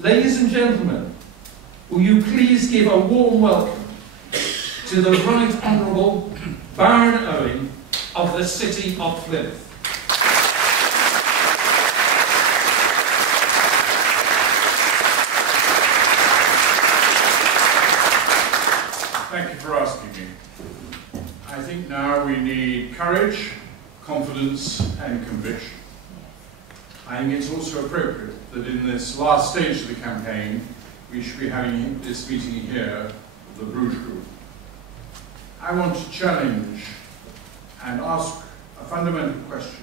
Ladies and gentlemen, will you please give a warm welcome to the Right Honourable David Owen of the City of Plymouth. Thank you for asking me. I think now we need courage, confidence and conviction. I think it's also appropriate that in this last stage of the campaign we should be having this meeting here of the Bruges Group. I want to challenge and ask a fundamental question,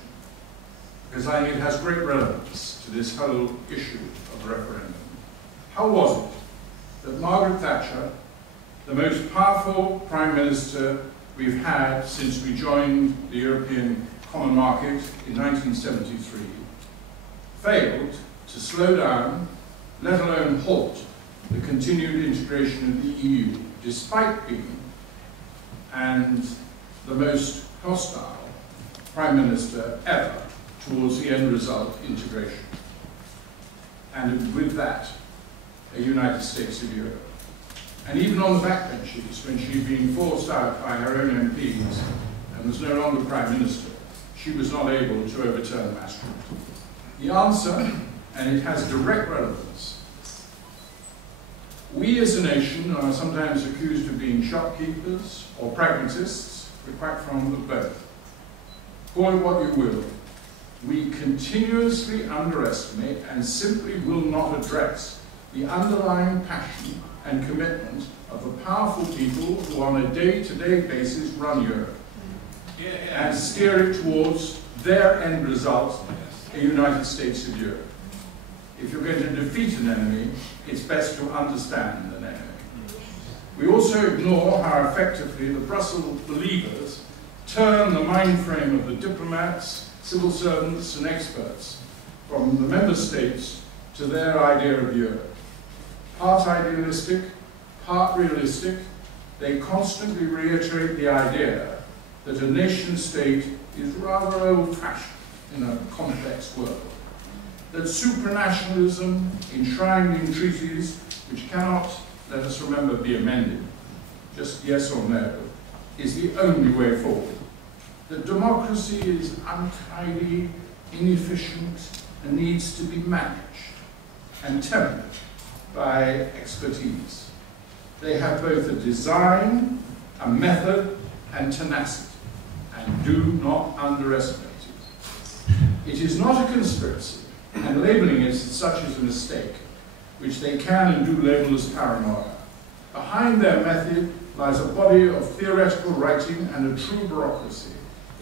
because I think it has great relevance to this whole issue of the referendum. How was it that Margaret Thatcher, the most powerful Prime Minister we've had since we joined the European Common Market in 1973, failed to slow down, let alone halt, the continued integration of the EU, despite being the most hostile Prime Minister ever towards the end result, integration. And with that, a United States of Europe. And even on the backbenches, when she'd been forced out by her own MPs and was no longer Prime Minister, she was not able to overturn Maastricht. The answer, and it has direct relevance, we as a nation are sometimes accused of being shopkeepers or pragmatists. We're quite fond of both. Call it what you will. We continuously underestimate and simply will not address the underlying passion and commitment of the powerful people who on a day-to-day basis run Europe and steer it towards their end result, a United States of Europe. If you're going to defeat an enemy, it's best to understand an enemy. We also ignore how effectively the Brussels believers turn the mind frame of the diplomats, civil servants and experts from the member states to their idea of Europe. Part idealistic, part realistic, they constantly reiterate the idea that a nation state is rather old-fashioned in a complex world, that supranationalism enshrined in treaties which cannot, let us remember, be amended, just yes or no, is the only way forward, that democracy is untidy, inefficient, and needs to be managed and tempered by expertise. They have both a design, a method, and tenacity, and do not underestimate it. It is not a conspiracy, and labelling it as such is a mistake, which they can and do label as paranoia. Behind their method lies a body of theoretical writing and a true bureaucracy,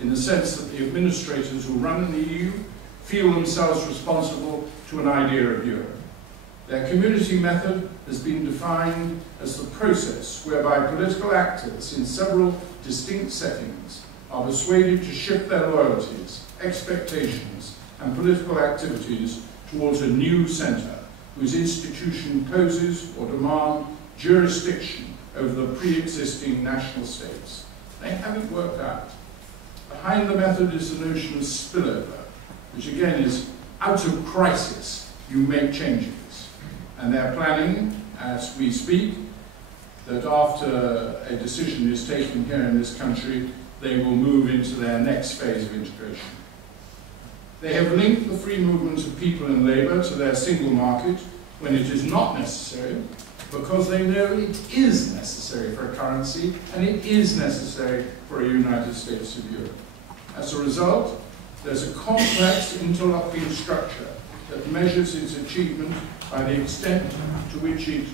in the sense that the administrators who run the EU feel themselves responsible to an idea of Europe. Their community method has been defined as the process whereby political actors in several distinct settings are persuaded to shift their loyalties, expectations, and political activities towards a new centre whose institution poses or demand jurisdiction over the pre-existing national states. They haven't worked out. Behind the method is the notion of spillover, which again is out of crisis, you make changes. And they're planning, as we speak, that after a decision is taken here in this country, they will move into their next phase of integration. They have linked the free movement of people and labour to their single market when it is not necessary, because they know it is necessary for a currency and it is necessary for a United States of Europe. As a result, there's a complex interlocking structure that measures its achievement by the extent to which it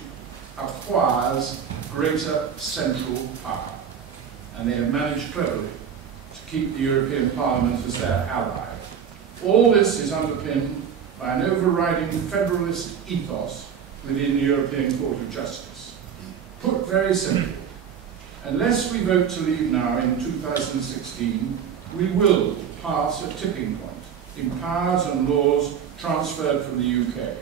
acquires greater central power. And they have managed cleverly to keep the European Parliament as their ally. All this is underpinned by an overriding federalist ethos within the European Court of Justice. Put very simply, unless we vote to leave now in 2016, we will pass a tipping point in powers and laws transferred from the UK,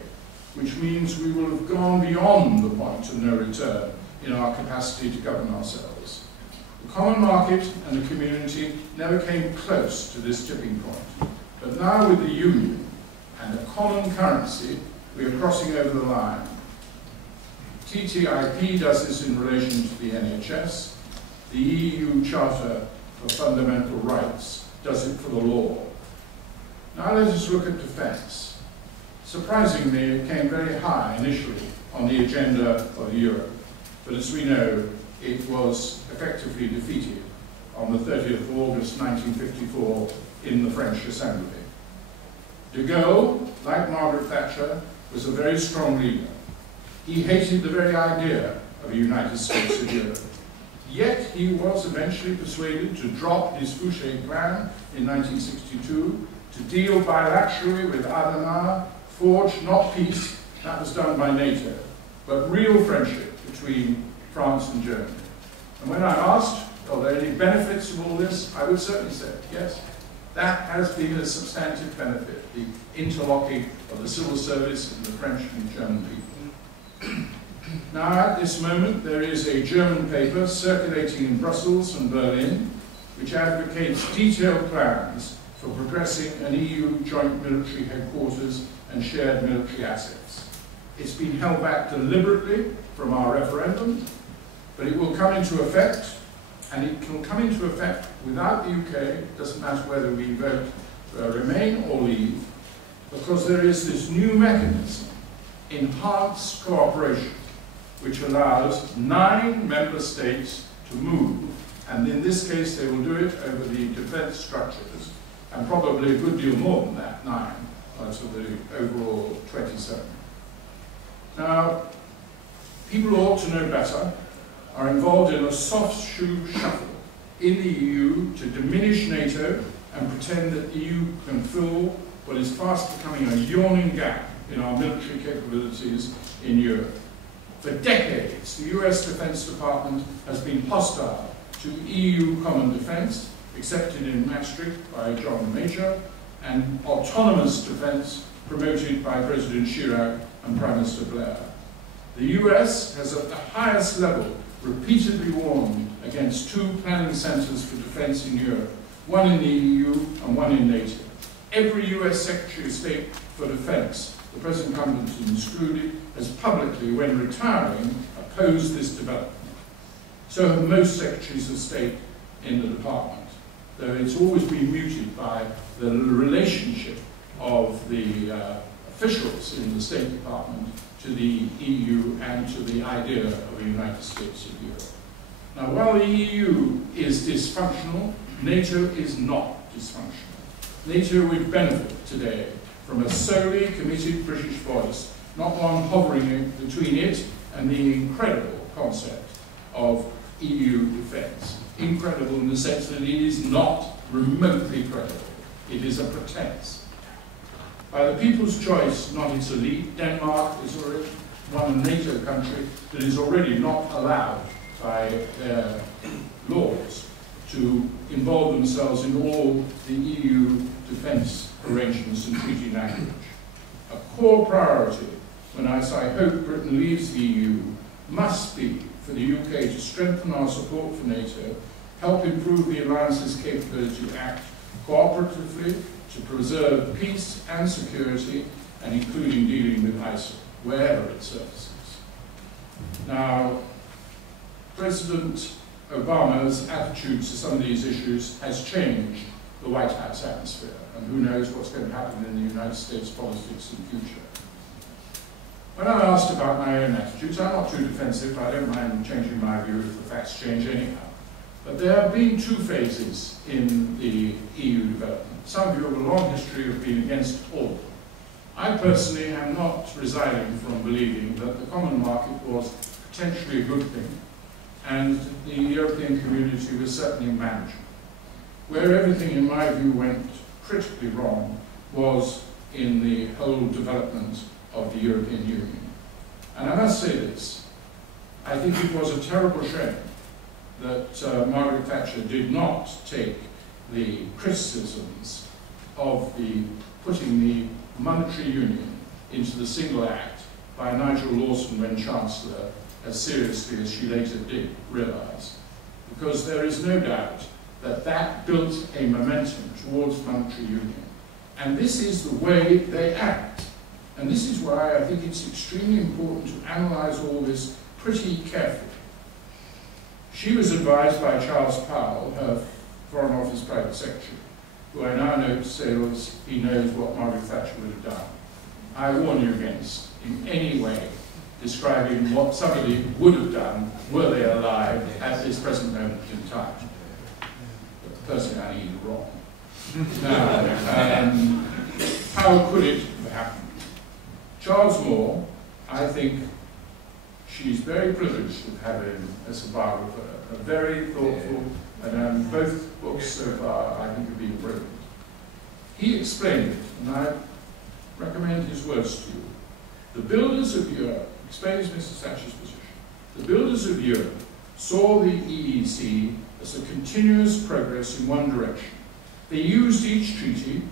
which means we will have gone beyond the point of no return in our capacity to govern ourselves. The common market and the community never came close to this tipping point, but now with the Union and a common currency, we are crossing over the line. TTIP does this in relation to the NHS. The EU Charter for Fundamental Rights does it for the law. Now let us look at defence. Surprisingly, it came very high initially on the agenda of Europe, but as we know, it was effectively defeated on the 30th of August 1954 in the French Assembly. De Gaulle, like Margaret Thatcher, was a very strong leader. He hated the very idea of a United States of Europe. Yet he was eventually persuaded to drop his Fouché plan in 1962 to deal bilaterally with Adenauer, forge not peace, that was done by NATO, but real friendship between France and Germany. And when I asked, are there any benefits of all this, I would certainly say yes. That has been a substantive benefit, the interlocking of the civil service and the French and German people. Now, at this moment, there is a German paper circulating in Brussels and Berlin which advocates detailed plans for progressing an EU joint military headquarters and shared military assets. It's been held back deliberately from our referendum, but it will come into effect, and it will come into effect without the UK. It doesn't matter whether we vote remain or leave, because there is this new mechanism, enhanced cooperation, which allows 9 member states to move, and in this case they will do it over the defence structures, and probably a good deal more than that, 9, to the overall 27. Now, people who ought to know better are involved in a soft shoe shuffle in the EU to diminish NATO and pretend that the EU can fill what is fast becoming a yawning gap in our military capabilities in Europe. For decades, the US Defense Department has been hostile to EU common defense, accepted in Maastricht by John Major, and autonomous defense promoted by President Chirac and Prime Minister Blair. The US has at the highest level repeatedly warned against 2 planning centers for defense in Europe, one in the EU and one in NATO. Every US Secretary of State for Defense, the present incumbent included, has publicly, when retiring, opposed this development. So have most Secretaries of State in the department, though it's always been muted by the relationship of the officials in the State Department to the EU and to the idea of a United States of Europe. Now, while the EU is dysfunctional, NATO is not dysfunctional. NATO would benefit today from a solely committed British voice, not one hovering between it and the incredible concept of EU defence. Incredible in the sense that it is not remotely credible. It is a pretense. By the people's choice, not its elite, Denmark is already one NATO country that is already not allowed by their laws to involve themselves in all the EU defence arrangements and treaty language. A core priority, when I hope Britain leaves the EU, must be for the UK to strengthen our support for NATO, help improve the alliance's capability to act cooperatively to preserve peace and security, and including dealing with ISIL, wherever it surfaces. Now, President Obama's attitude to some of these issues has changed the White House atmosphere, and who knows what's going to happen in the United States politics in the future. When I'm asked about my own attitudes, I'm not too defensive. I don't mind changing my view if the facts change anyhow. But there have been 2 phases in the EU development. Some of you have a long history of being against all of them. I personally am not residing from believing that the common market was potentially a good thing, and the European community was certainly manageable. Where everything, in my view, went critically wrong was in the whole development of the European Union. And I must say this, I think it was a terrible shame that Margaret Thatcher did not take the criticisms of putting the monetary union into the single act by Nigel Lawson when Chancellor as seriously as she later did realise. Because there is no doubt that that built a momentum towards monetary union. And this is the way they act. And this is why I think it's extremely important to analyse all this pretty carefully. She was advised by Charles Powell, her Foreign Office Private Secretary, who I now know to say he knows what Margaret Thatcher would have done. I warn you against, in any way, describing what somebody would have done were they alive at this present moment in time. But personally, I think he's wrong. Now, how could it have happened? Charles Moore, I think she's very privileged to have him as a biographer, a very thoughtful, and both books so far I think have been brilliant. He explained it, and I recommend his words to you. The builders of Europe, explains Mrs. Thatcher's position, the builders of Europe saw the EEC as a continuous progress in one direction. They used each treaty,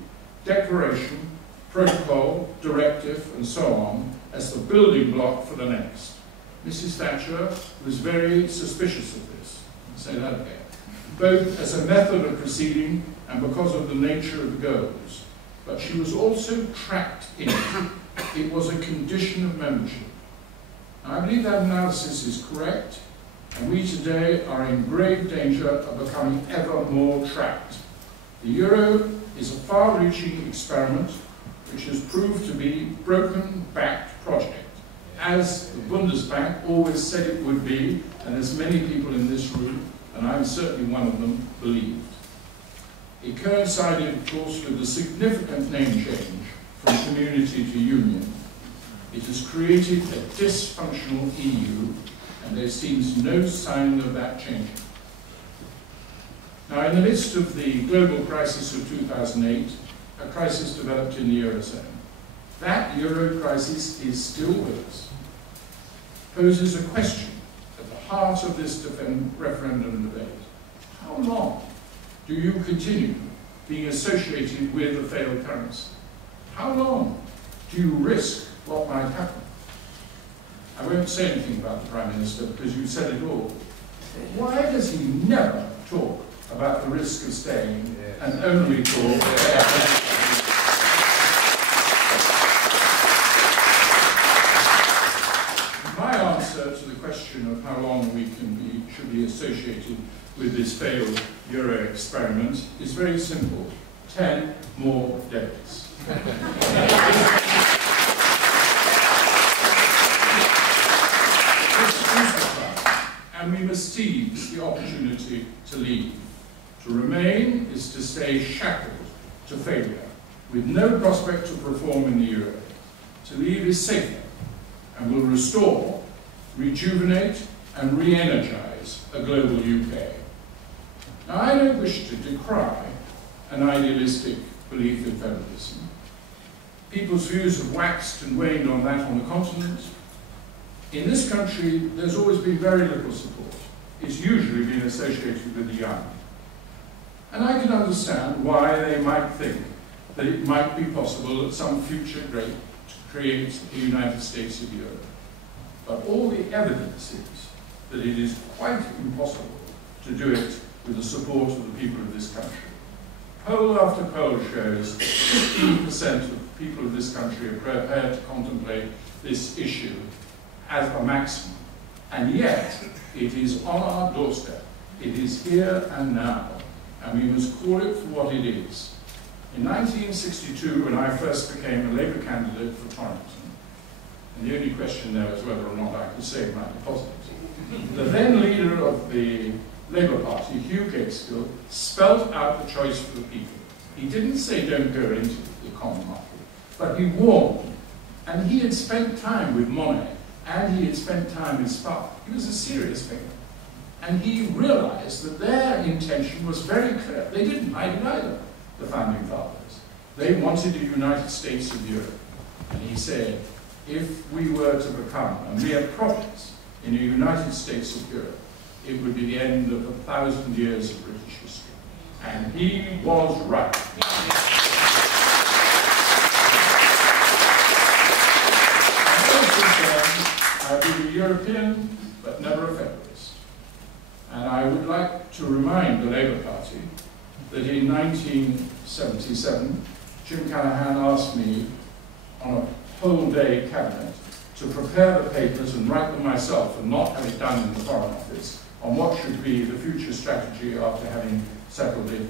declaration, protocol, directive, and so on, as the building block for the next. Mrs. Thatcher was very suspicious of this, I'll say that again, both as a method of proceeding and because of the nature of the goals. But she was also trapped in it. It was a condition of membership. I believe that analysis is correct, and we today are in grave danger of becoming ever more trapped. The euro is a far-reaching experiment which has proved to be a broken-backed project, as the Bundesbank always said it would be, and as many people in this room, and I'm certainly one of them, believed. It coincided, of course, with a significant name change from community to union. It has created a dysfunctional EU, and there seems no sign of that changing. Now, in the midst of the global crisis of 2008, a crisis developed in the Eurozone. That Euro crisis is still with us. Poses a question at the heart of this referendum debate. How long do you continue being associated with a failed currency? How long do you risk what might happen? I won't say anything about the Prime Minister because you said it all. Why does he never talk about the risk of staying and only talk My answer to the question of how long we should be associated with this failed Euro experiment is very simple. 10 more days. And we must seize the opportunity to leave. To remain is to stay shackled to failure, with no prospect of reform in the euro. To leave is safer, and will restore, rejuvenate, and re-energise a global UK. Now, I don't wish to decry an idealistic belief in federalism. People's views have waxed and waned on that on the continent. In this country, there's always been very little support. It's usually been associated with the young. And I can understand why they might think that it might be possible at some future date to create the United States of Europe. But all the evidence is that it is quite impossible to do it with the support of the people of this country. Poll after poll shows 15% of people of this country are prepared to contemplate this issue as a maximum. And yet, it is on our doorstep. It is here and now. And we must call it for what it is. In 1962, when I first became a Labour candidate for Torrington, and the only question there was whether or not I could save my deposit, the then leader of the Labour Party, Hugh Gateskill, spelt out the choice for the people. He didn't say don't go into the common market, but he warned. And he had spent time with Monet, and he had spent time with Spark. He was a serious figure. And he realized that their intention was very clear. They didn't hide it either, the founding fathers. They wanted a United States of Europe. And he said, if we were to become a mere province in a United States of Europe, it would be the end of 1,000 years of British history. And he was right. I've been a European, but never a federalist. And I would like to remind the Labour Party that in 1977, Jim Callaghan asked me on a whole-day cabinet to prepare the papers and write them myself and not have it done in the Foreign Office on what should be the future strategy after having settled it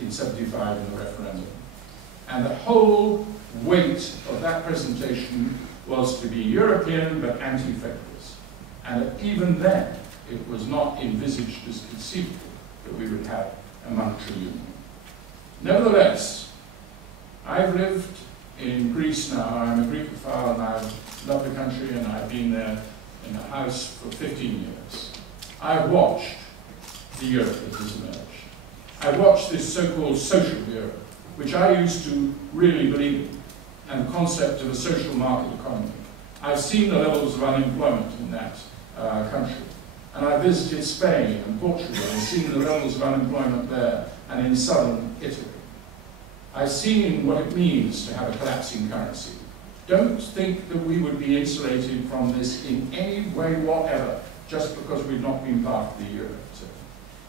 in '75 in the referendum. And the whole weight of that presentation was to be European but anti-federalist. And even then, it was not envisaged as conceivable that we would have a monetary union. Nevertheless, I've lived in Greece now. I'm a Greekophile and I love the country, and I've been there in a house for 15 years. I've watched the euro that has emerged. I've watched this so-called social euro, which I used to really believe in, and the concept of a social market economy. I've seen the levels of unemployment in that country. And I visited Spain and Portugal and seen the levels of unemployment there and in southern Italy. I've seen what it means to have a collapsing currency. Don't think that we would be insulated from this in any way whatever just because we've not been part of the euro. So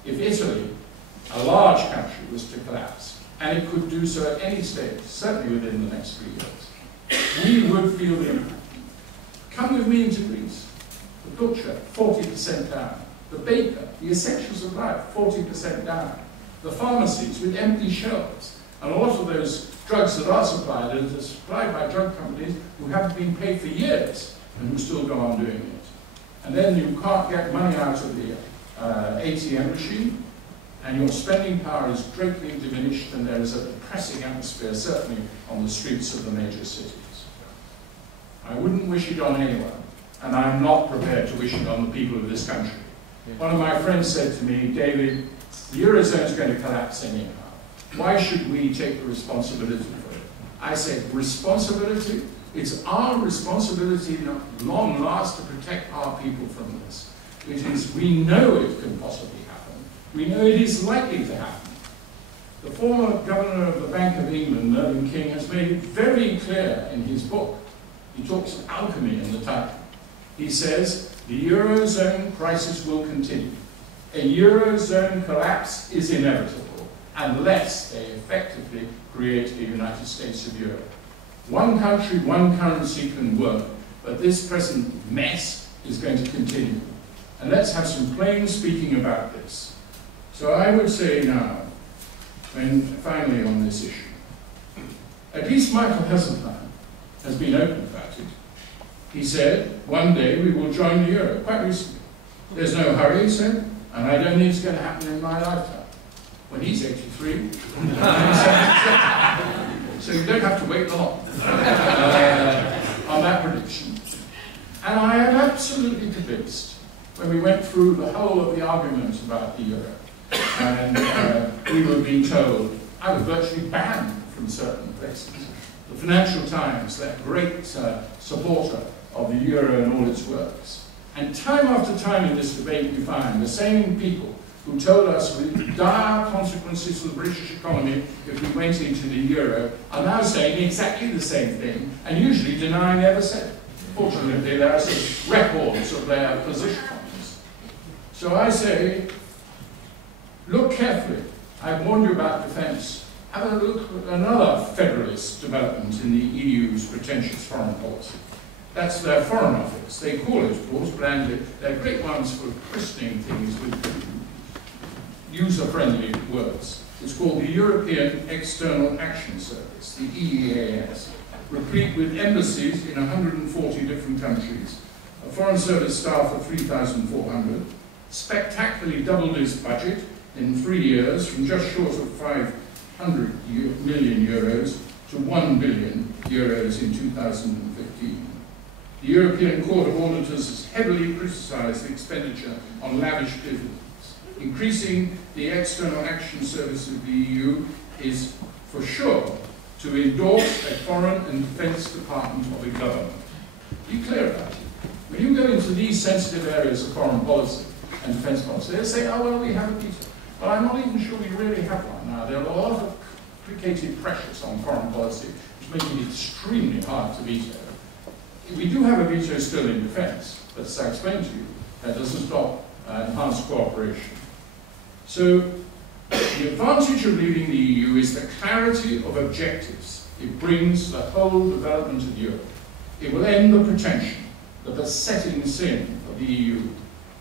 if Italy, a large country, was to collapse, and it could do so at any stage, certainly within the next 3 years, we would feel the impact. Come with me into Greece. The butcher, 40% down. The baker, the essentials of life, 40% down. The pharmacies with empty shelves. And a lot of those drugs that are supplied are supplied by drug companies who haven't been paid for years and who still go on doing it. And then you can't get money out of the ATM machine, and your spending power is greatly diminished, and there is a depressing atmosphere, certainly on the streets of the major cities. I wouldn't wish it on anyone, and I'm not prepared to wish it on the people of this country. One of my friends said to me, David, the Eurozone is going to collapse anyhow. Why should we take the responsibility for it? I said, responsibility? It's our responsibility, at long last, to protect our people from this. It is, we know it can possibly happen. We know it is likely to happen. The former governor of the Bank of England, Mervyn King, has made it very clear in his book. He talks of alchemy in the title. He says, the Eurozone crisis will continue. A Eurozone collapse is inevitable unless they effectively create a United States of Europe. One country, one currency can work, but this present mess is going to continue. And let's have some plain speaking about this. So I would say now, when finally on this issue, at least Michael Heseltine has been open about it. He said, one day we will join the euro, quite recently. There's no hurry, he said, and I don't think it's going to happen in my lifetime. When he's 83, so you don't have to wait long on that prediction. And I am absolutely convinced, when we went through the whole of the argument about the euro, and we were being told, I was virtually banned from certain places. The Financial Times, that great supporter of the euro and all its works. And time after time in this debate we find the same people who told us with dire consequences for the British economy if we went into the euro are now saying exactly the same thing and usually denying they ever said it. Fortunately, there are some records of their position on this. So I say, look carefully. I warned you about defence. Have a look at another federalist development in the EU's pretentious foreign policy. That's their Foreign Office. They call it, of course, blandly. They're great ones for christening things with user-friendly words. It's called the European External Action Service, the EEAS, replete with embassies in 140 different countries, a foreign service staff of 3,400, spectacularly doubled its budget in 3 years from just short of 500 million euros to 1 billion euros in 2015. The European Court of Auditors has heavily criticised the expenditure on lavish dividends. Increasing the External Action Service of the EU is, for sure, to endorse a foreign and defence department of a government. Be clear about it. When you go into these sensitive areas of foreign policy and defence policy, they say, oh, well, we have a veto. But I'm not even sure we really have one now. There are a lot of complicated pressures on foreign policy, which make it extremely hard to veto. We do have a veto still in defence, but as I explained to you, that doesn't stop enhanced cooperation. So, the advantage of leaving the EU is the clarity of objectives it brings to the whole development of Europe. It will end the pretension, the besetting sin of the EU.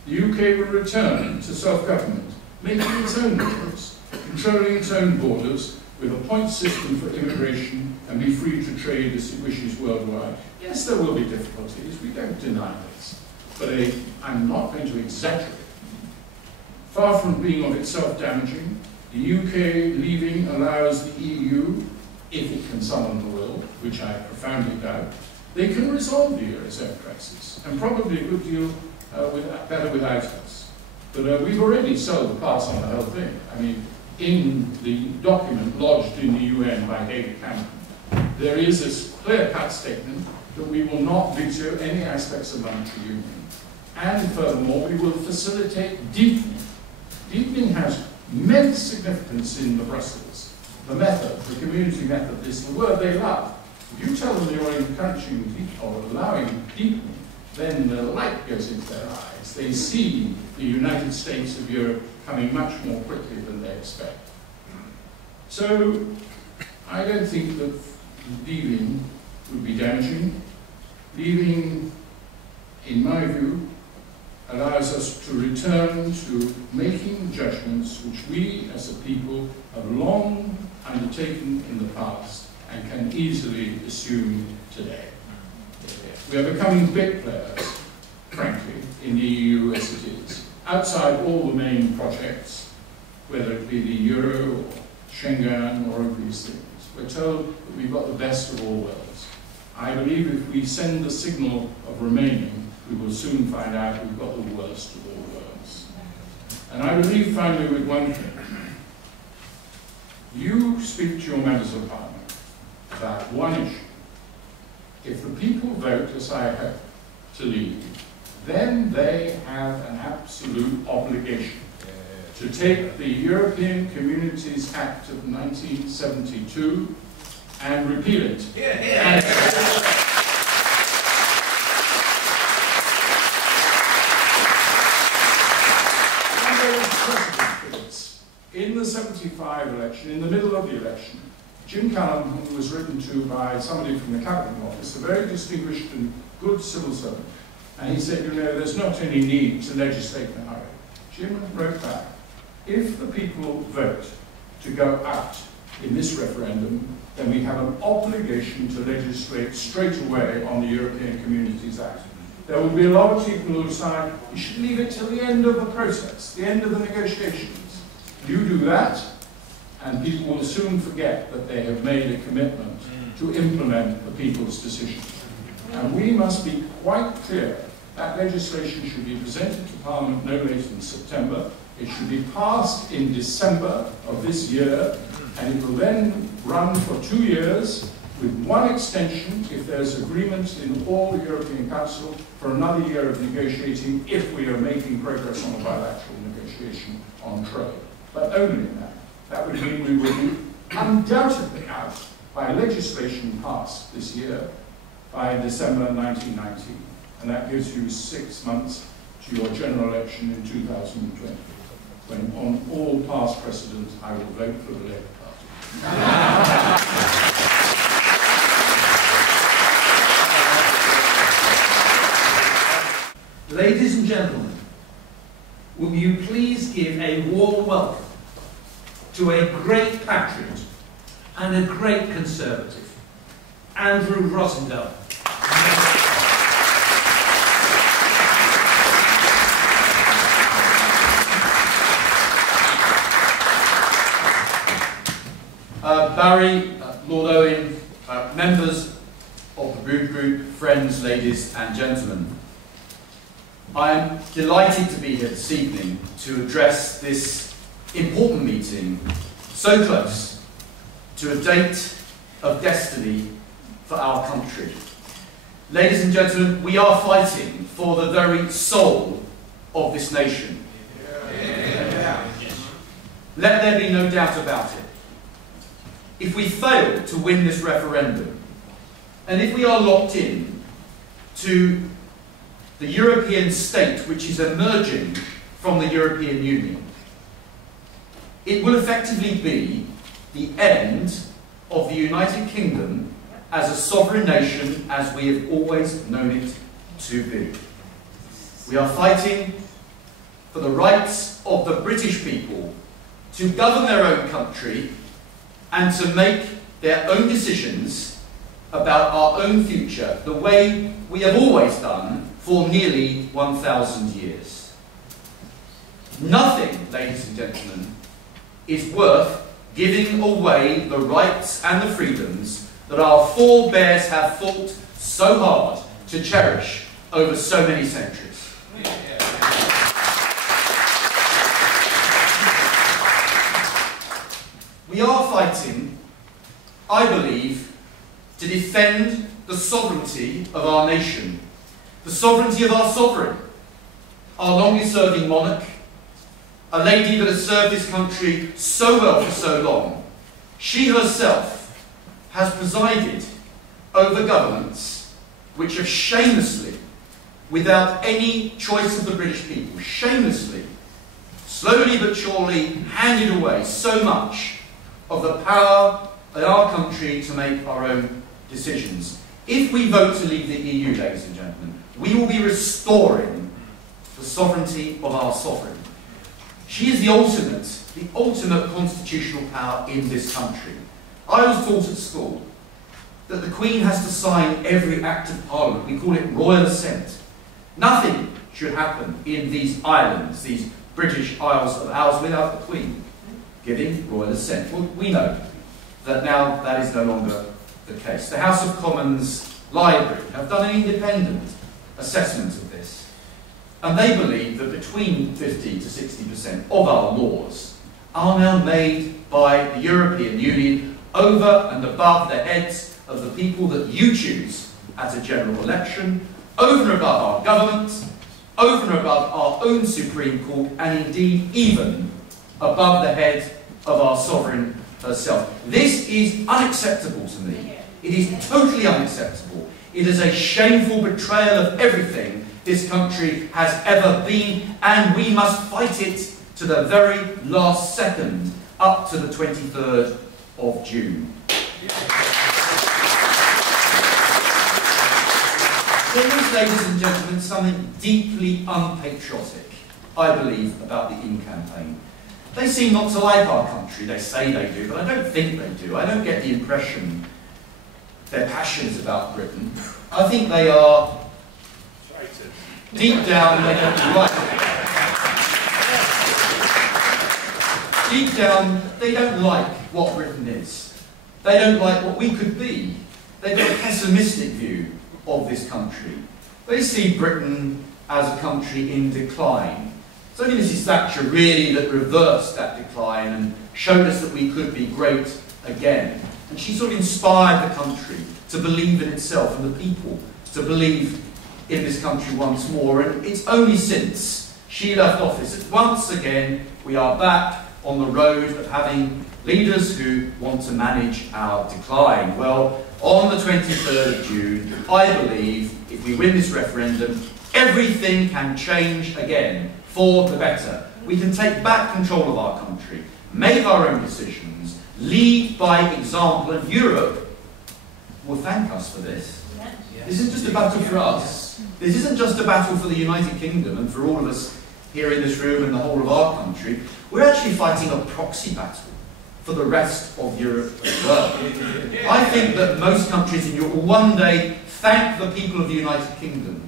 The UK will return to self-government, making its own laws, controlling its own borders, with a point system for immigration, and be free to trade as it wishes worldwide. Yes, there will be difficulties, we don't deny this, but I'm not going to exaggerate. Far from being of itself damaging, the UK leaving allows the EU, if it can summon the will, which I profoundly doubt, they can resolve the Eurozone crisis, and probably a good deal better without us. But we've already sold the pass on the whole thing. I mean, in the document lodged in the UN by David Owen, there is this clear-cut statement that we will not veto any aspects of monetary union. And furthermore, we will facilitate deepening. Deepening has immense significance in the Brussels. The method, the community method, is the word they love. If you tell them you're encouraging or allowing deepening, then the light goes into their eyes. They see the United States of Europe coming much more quickly than they expect. So, I don't think that leaving would be damaging. Leaving, in my view, allows us to return to making judgments which we as a people have long undertaken in the past and can easily assume today. We are becoming big players, frankly, in the EU as it is, outside all the main projects, whether it be the Euro or Schengen or of these things. We're told that we've got the best of all worlds. I believe if we send the signal of remaining, we will soon find out we've got the worst of all worlds. And I believe finally with one thing. You speak to your members of parliament about one issue. If the people vote, as I hope, to leave, then they have an absolute obligation to take the European Communities Act of 1972 and repeal it. In the 75 election, in the middle of the election, Jim Callum, who was written to by somebody from the Cabinet Office, a very distinguished and good civil servant, and he said, you know, there's not any need to legislate in a hurry. Jim wrote back, if the people vote to go out in this referendum, then we have an obligation to legislate straight away on the European Communities Act. There will be a lot of people who will decide you should leave it till the end of the process, the end of the negotiations. You do that, and people will soon forget that they have made a commitment to implement the people's decision. And we must be quite clear that legislation should be presented to Parliament no later than September. It should be passed in December of this year, and it will then run for 2 years with one extension if there's agreement in all the European Council for another year of negotiating if we are making progress on a bilateral negotiation on trade. But only in that. That would mean we would be undoubtedly out by legislation passed this year by December 1919. And that gives you 6 months to your general election in 2020, when on all past precedent I will vote for the Labour Party. Ladies and gentlemen, will you please give a warm welcome to a great patriot and a great conservative, Andrew Rossindell. Barry, Lord Owen, members of the Bruges Group, friends, ladies and gentlemen. I am delighted to be here this evening to address this important meeting so close to a date of destiny for our country. Ladies and gentlemen, we are fighting for the very soul of this nation. Let there be no doubt about it. If we fail to win this referendum, and if we are locked in to the European state which is emerging from the European Union, it will effectively be the end of the United Kingdom as a sovereign nation as we have always known it to be. We are fighting for the rights of the British people to govern their own country and to make their own decisions about our own future the way we have always done for nearly 1,000 years. Nothing, ladies and gentlemen, is worth giving away the rights and the freedoms that our forebears have fought so hard to cherish over so many centuries. We are fighting, I believe, to defend the sovereignty of our nation, the sovereignty of our sovereign, our longest-serving monarch, a lady that has served this country so well for so long. She herself has presided over governments which have shamelessly, without any choice of the British people, shamelessly, slowly but surely handed away so much of the power in our country to make our own decisions. If we vote to leave the EU, ladies and gentlemen, we will be restoring the sovereignty of our sovereign. She is the ultimate constitutional power in this country. I was taught at school that the Queen has to sign every act of Parliament. We call it royal assent. Nothing should happen in these islands, these British Isles of ours, without the Queen giving royal assent. Well, we know that now that is no longer the case. The House of Commons Library have done an independent assessment of this, and they believe that between 50 to 60% of our laws are now made by the European Union over and above the heads of the people that you choose at a general election, over and above our government, over and above our own Supreme Court, and indeed even above the head of our sovereign herself. This is unacceptable to me. It is totally unacceptable. It is a shameful betrayal of everything this country has ever been, and we must fight it to the very last second, up to the 23rd of June. There is, ladies and gentlemen, something deeply unpatriotic, I believe, about the In campaign. They seem not to like our country. They say they do, but I don't think they do. I don't get the impression they're passionate about Britain. I think they are, deep down, they don't like it. Deep down, they don't like what Britain is. They don't like what we could be. They've got a pessimistic view of this country. They see Britain as a country in decline. It's only Mrs. Thatcher really that reversed that decline and showed us that we could be great again. And she sort of inspired the country to believe in itself and the people to believe in this country once more. And it's only since she left office that once again we are back on the road of having leaders who want to manage our decline. Well, on the 23rd of June, I believe if we win this referendum, everything can change again for the better. We can take back control of our country, make our own decisions, lead by example, and Europe will thank us for this. This isn't just a battle for us. This isn't just a battle for the United Kingdom and for all of us here in this room and the whole of our country. We're actually fighting a proxy battle for the rest of Europe as well. I think that most countries in Europe will one day thank the people of the United Kingdom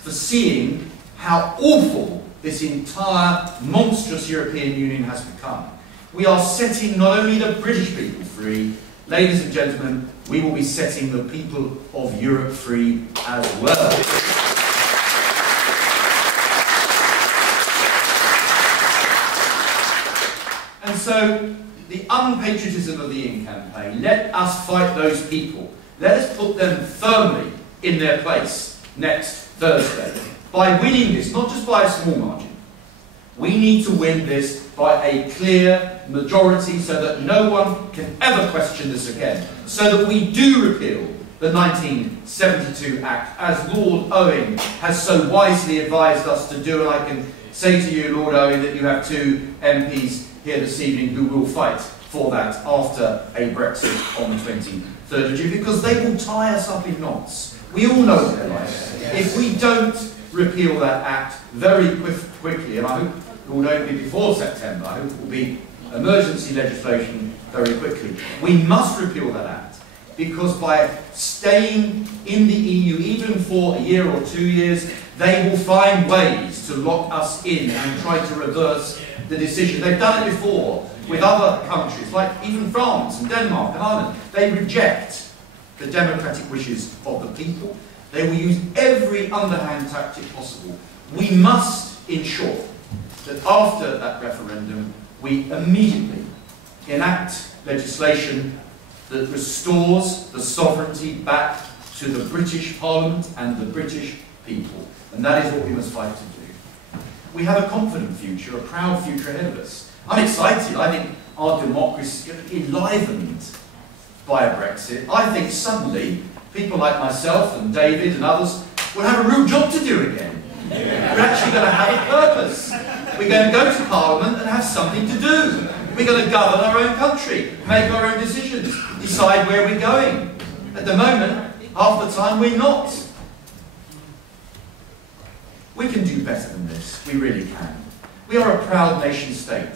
for seeing how awful this entire monstrous European Union has become. We are setting not only the British people free, ladies and gentlemen, we will be setting the people of Europe free as well. And so, the unpatriotism of the In campaign, let us fight those people. Let us put them firmly in their place next Thursday by winning this, not just by a small margin. We need to win this by a clear majority so that no one can ever question this again, so that we do repeal the 1972 Act, as Lord Owen has so wisely advised us to do. And I can say to you, Lord Owen, that you have two MPs here this evening who will fight for that after a Brexit on the 23rd 3rd of June, because they will tie us up in knots. We all know what they're like. If we don't repeal that act very quickly, and I hope it will not be before September, I hope it will be emergency legislation very quickly, we must repeal that act, because by staying in the EU, even for a year or 2 years, they will find ways to lock us in and try to reverse the decision. They've done it before with other countries, like even France and Denmark and Ireland. They reject the democratic wishes of the people. They will use every underhand tactic possible. We must ensure that after that referendum, we immediately enact legislation that restores the sovereignty back to the British Parliament and the British people. And that is what we must fight to do. We have a confident future, a proud future ahead of us. I'm excited. I think our democracy is going to be enlivened by a Brexit. I think suddenly people like myself and David and others will have a real job to do again. We're actually going to have a purpose. We're going to go to Parliament and have something to do. We're going to govern our own country, make our own decisions, decide where we're going. At the moment, half the time we're not. We can do better than this. We really can. We are a proud nation state.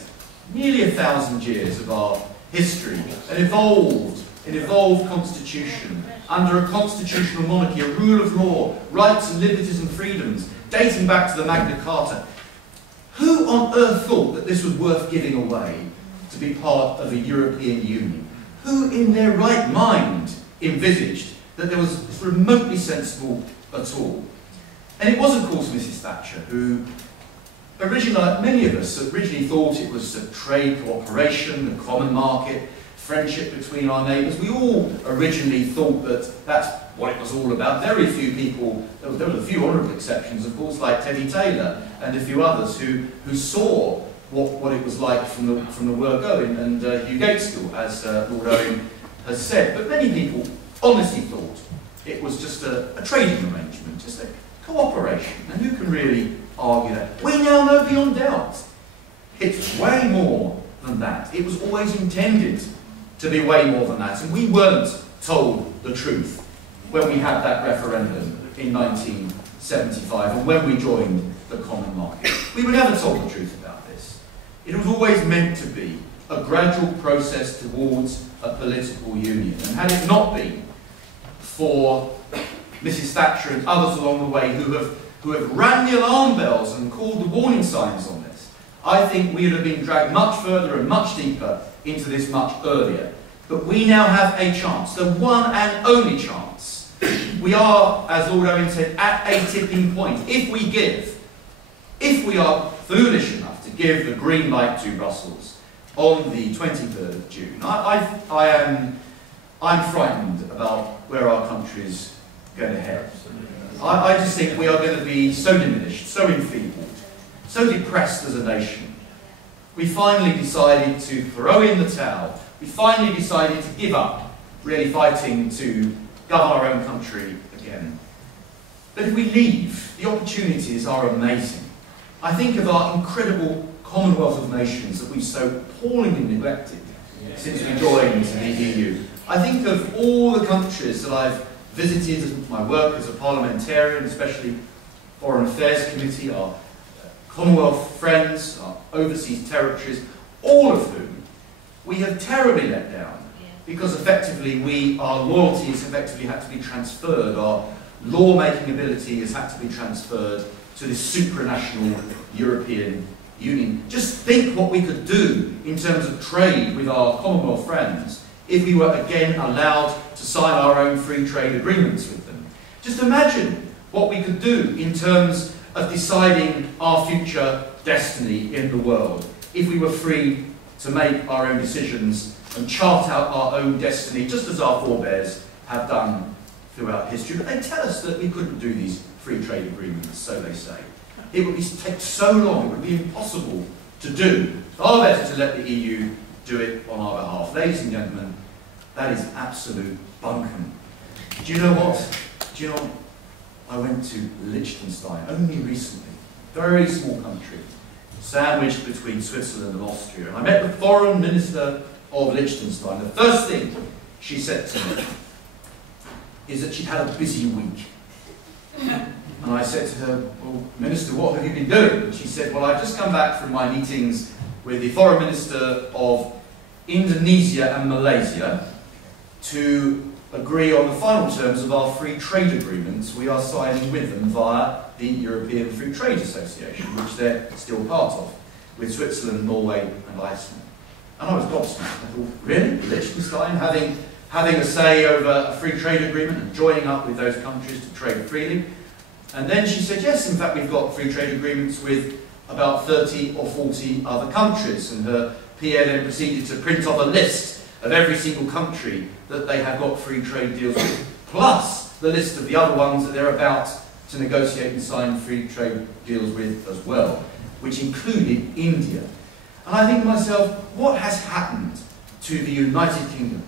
Nearly 1,000 years of our history, an evolved constitution, under a constitutional monarchy, a rule of law, rights and liberties and freedoms, dating back to the Magna Carta. Who on earth thought that this was worth giving away to be part of a European Union? Who in their right mind envisaged that there was remotely sensible at all? And it was, of course, Mrs. Thatcher who originally, like many of us, originally thought it was a trade cooperation, a common market, friendship between our neighbours. We all originally thought that that's what it was all about. Very few people, there were a few honourable exceptions, of course, like Teddy Taylor and a few others who saw what it was like from the word go, and Hugh Gaitskell, as Lord Owen has said. But many people honestly thought it was just a trading arrangement, just a cooperation. And who can really argue that? We now know beyond doubt it's way more than that. It was always intended to be way more than that. And we weren't told the truth when we had that referendum in 1975 and when we joined the common market. We were never told the truth about this. It was always meant to be a gradual process towards a political union. And had it not been for Mrs. Thatcher and others along the way who have rang the alarm bells and called the warning signs on this, I think we would have been dragged much further and much deeper into this much earlier. But we now have a chance, the one and only chance. We are, as Lord Owen said, at a tipping point. If we are foolish enough to give the green light to Brussels on the 23rd of June, I'm frightened about where our country is going to head. I just think we are going to be so diminished, so enfeebled, so depressed as a nation. We finally decided to throw in the towel. We finally decided to give up really fighting to govern our own country again. But if we leave, the opportunities are amazing. I think of our incredible Commonwealth of Nations that we've so appallingly neglected since we joined the EU. I think of all the countries that I've visited as my work as a parliamentarian, especially Foreign Affairs Committee, our Commonwealth friends, our overseas territories, all of whom we have terribly let down because effectively our loyalty has effectively had to be transferred, our law-making ability has had to be transferred to this supranational European Union. Just think what we could do in terms of trade with our Commonwealth friends if we were again allowed to sign our own free trade agreements with them. Just imagine what we could do in terms of deciding our future destiny in the world if we were free to make our own decisions and chart out our own destiny, just as our forebears have done throughout history. But they tell us that we couldn't do these free trade agreements, so they say. It would take so long, it would be impossible to do. Far better to let the EU do it on our behalf. Ladies and gentlemen, that is absolute bunkum. Do you know what? I went to Liechtenstein only recently, very small country, sandwiched between Switzerland and Austria. And I met the foreign minister of Liechtenstein. The first thing she said to me is that she'd had a busy week. And I said to her, well, Minister, what have you been doing? And she said, well, I've just come back from my meetings with the Foreign Minister of Indonesia and Malaysia to agree on the final terms of our free trade agreements we are signing with them via the European Free Trade Association, which they're still part of, with Switzerland, Norway and Iceland. And I was gobsmacked. I thought, really? Liechtenstein having a say over a free trade agreement and joining up with those countries to trade freely? And then she said, yes, in fact, we've got free trade agreements with about 30 or 40 other countries. And her PA then proceeded to print off a list of every single country that they have got free trade deals with, plus the list of the other ones that they're about to negotiate and sign free trade deals with as well, which included India. And I think to myself, what has happened to the United Kingdom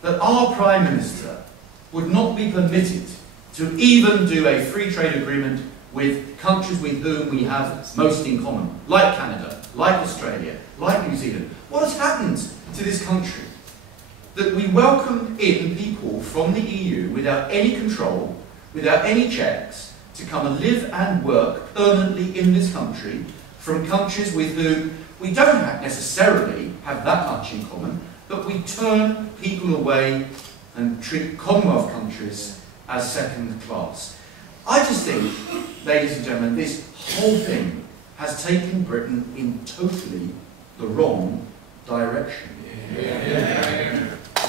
that our Prime Minister would not be permitted to even do a free trade agreement with countries with whom we have most in common, like Canada, like Australia, like New Zealand? What has happened to this country that we welcome in people from the EU without any control, without any checks, to come and live and work permanently in this country from countries with whom we don't necessarily have that much in common, but we turn people away and treat Commonwealth countries as second class? I just think, ladies and gentlemen, this whole thing has taken Britain in totally the wrong direction.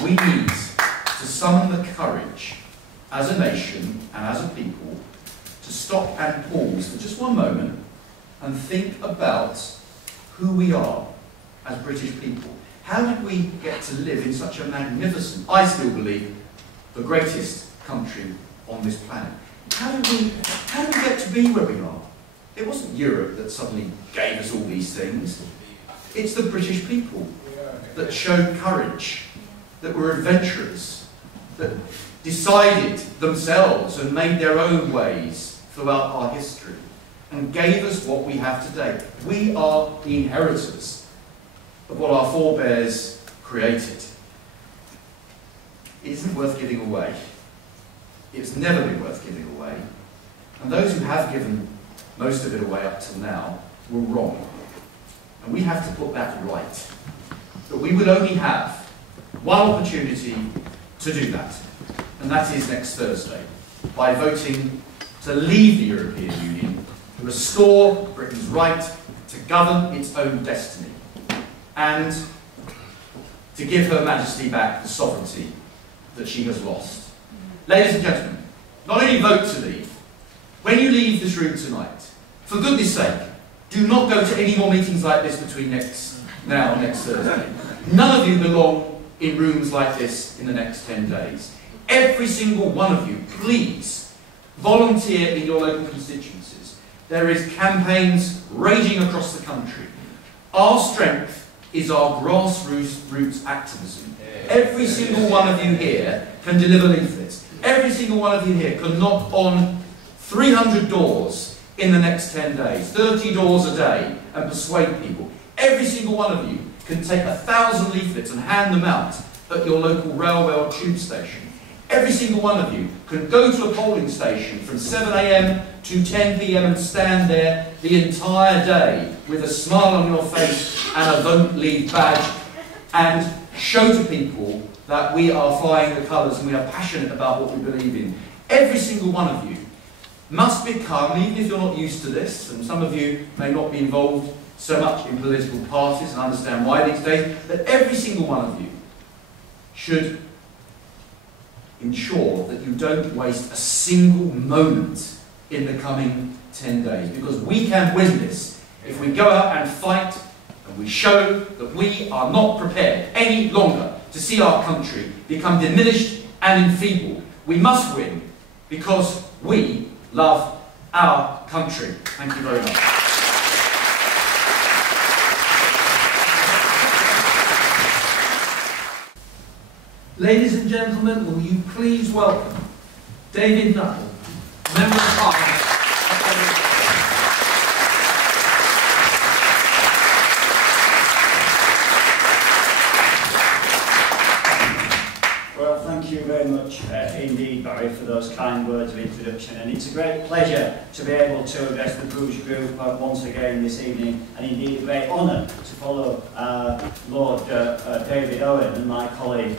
We need to summon the courage as a nation and as a people to stop and pause for just one moment and think about who we are as British people. How did we get to live in such a magnificent, I still believe, the greatest country on this planet? How did we get to be where we are? It wasn't Europe that suddenly gave us all these things. It's the British people that showed courage, that were adventurous, that decided themselves and made their own ways throughout our history and gave us what we have today. We are the inheritors of what our forebears created. It isn't worth giving away. It's never been worth giving away. And those who have given most of it away up till now were wrong. And we have to put that right. But we will only have one opportunity to do that. And that is next Thursday, by voting to leave the European Union, restore Britain's right to govern its own destiny, and to give Her Majesty back the sovereignty that she has lost. Ladies and gentlemen, not only vote to leave, when you leave this room tonight, for goodness sake, do not go to any more meetings like this between now and next Thursday. None of you belong in rooms like this in the next 10 days. Every single one of you, please, volunteer in your local constituencies. There is campaigns raging across the country. Our strength is our grassroots activism. Every single one of you here can deliver leaflets. Every single one of you here can knock on 300 doors in the next 10 days, 30 doors a day, and persuade people. Every single one of you can take 1,000 leaflets and hand them out at your local railway or tube station. Every single one of you can go to a polling station from 7 AM to 10 PM and stand there the entire day with a smile on your face and a Vote Leave badge and show to people that we are flying the colours and we are passionate about what we believe in. Every single one of you must become, even if you're not used to this, and some of you may not be involved so much in political parties, and I understand why these days, but every single one of you should ensure that you don't waste a single moment in the coming 10 days, because we can win this if we go out and fight and we show that we are not prepared any longer to see our country become diminished and enfeebled. We must win because we love our country. Thank you very much. Ladies and gentlemen, will you please welcome David Nuttall, Member of Parliament. Well, thank you very much indeed, Barry. introduction, and it's a great pleasure to be able to address the Bruges group once again this evening, and indeed a great honour to follow Lord David Owen and my colleague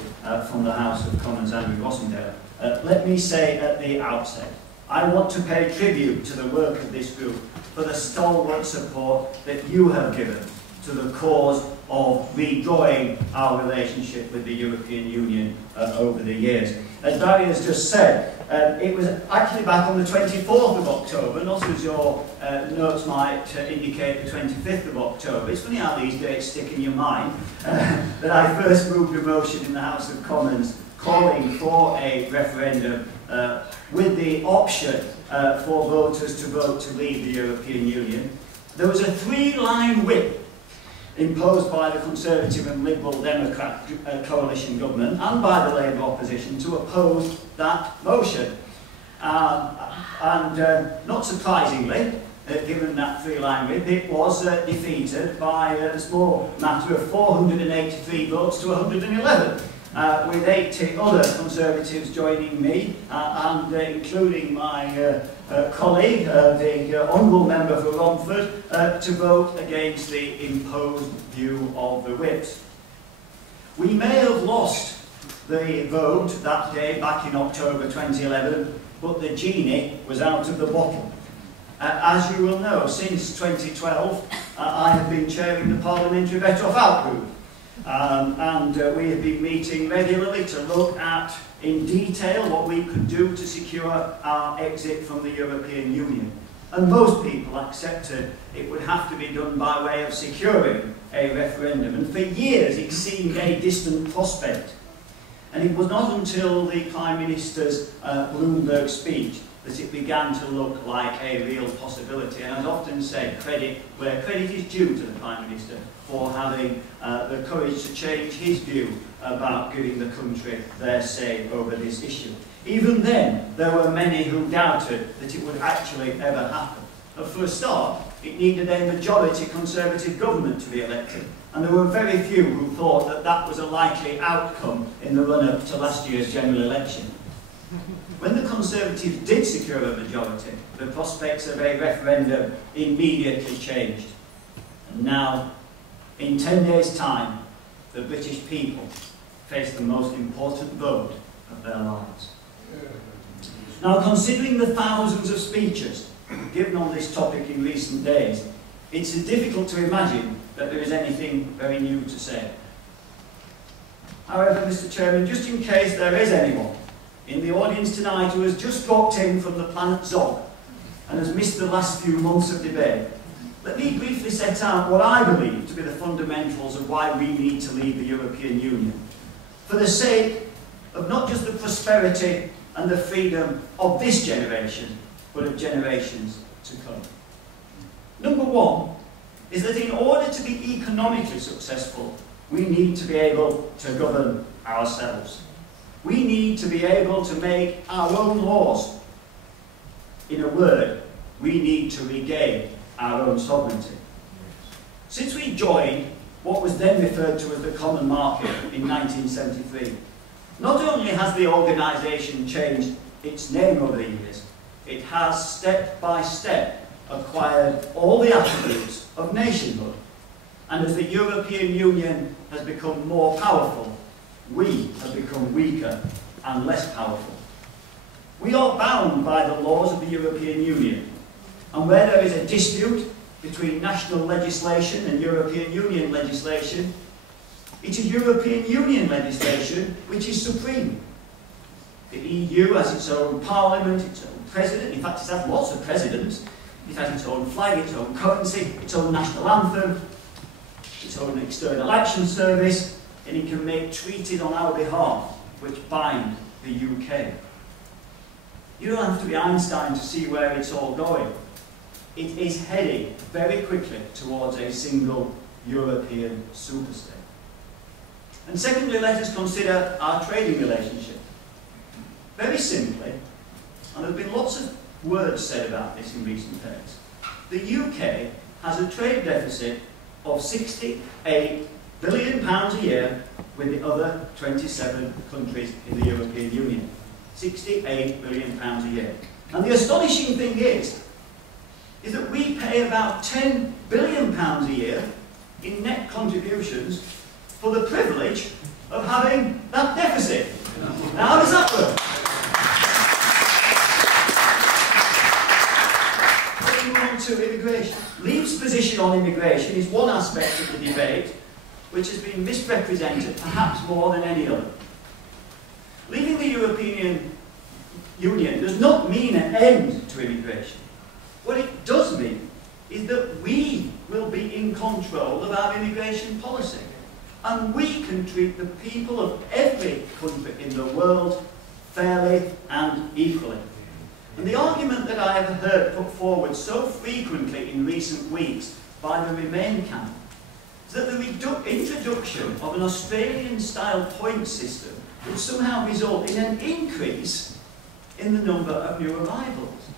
from the House of Commons, Andrew Rossindell. Let me say at the outset, I want to pay tribute to the work of this group for the stalwart support that you have given to the cause of redrawing our relationship with the European Union over the years. As Barry has just said, it was actually back on the 24th of October, not as your notes might indicate the 25th of October. It's funny how these dates stick in your mind, that I first moved a motion in the House of Commons calling for a referendum with the option for voters to vote to leave the European Union. There was a 3-line whip imposed by the Conservative and Liberal Democrat coalition government and by the Labour opposition to oppose that motion. Not surprisingly, given that 3-line whip, it was defeated by a small matter of 483 votes to 111. With 80 other Conservatives joining me, and including my colleague, the Honourable Member for Romford, to vote against the imposed view of the whips. We may have lost the vote that day back in October 2011, but the genie was out of the bottle. As you will know, since 2012, I have been chairing the Parliamentary Better Off Out Group. We have been meeting regularly to look at, in detail, what we could do to secure our exit from the European Union. And most people accepted it would have to be done by way of securing a referendum. And for years it seemed a distant prospect. And it was not until the Prime Minister's Bloomberg speech that it began to look like a real possibility. And I'd often say credit where credit is due to the Prime Minister for having the courage to change his view about giving the country their say over this issue. Even then, there were many who doubted that it would actually ever happen. But for a start, it needed a majority Conservative government to be elected, and there were very few who thought that that was a likely outcome in the run-up to last year's general election. When the Conservatives did secure a majority, the prospects of a referendum immediately changed. And now, in 10 days' time, the British people face the most important vote of their lives. Now, considering the thousands of speeches given on this topic in recent days, it's difficult to imagine that there is anything very new to say. However, Mr. Chairman, just in case there is anyone in the audience tonight who has just dropped in from the planet Zog and has missed the last few months of debate, let me briefly set out what I believe to be the fundamentals of why we need to leave the European Union, for the sake of not just the prosperity and the freedom of this generation, but of generations to come. Number one is that in order to be economically successful, we need to be able to govern ourselves. We need to be able to make our own laws. In a word, we need to regain our own sovereignty. Since we joined what was then referred to as the Common Market in 1973, not only has the organisation changed its name over the years, it has step by step acquired all the attributes of nationhood. And as the European Union has become more powerful, we have become weaker and less powerful. We are bound by the laws of the European Union, and where there is a dispute between national legislation and European Union legislation, it is European Union legislation which is supreme. The EU has its own parliament, its own president, in fact it has lots of presidents. It has its own flag, its own currency, its own national anthem, its own external action service, and it can make treaties on our behalf which bind the UK. You don't have to be Einstein to see where it's all going. It is heading very quickly towards a single European superstate. And secondly, let us consider our trading relationship. Very simply, and there have been lots of words said about this in recent days, the UK has a trade deficit of £68 billion a year with the other 27 countries in the European Union. £68 billion a year. And the astonishing thing is that we pay about £10 billion a year in net contributions for the privilege of having that deficit. Now, how does that work? Let's move on to immigration. Leave's position on immigration is one aspect of the debate which has been misrepresented perhaps more than any other. Leaving the European Union does not mean an end to immigration. What it does mean is that we will be in control of our immigration policy. And we can treat the people of every country in the world fairly and equally. And the argument that I have heard put forward so frequently in recent weeks by the Remain camp is that the introduction of an Australian-style point system would somehow result in an increase in the number of new arrivals.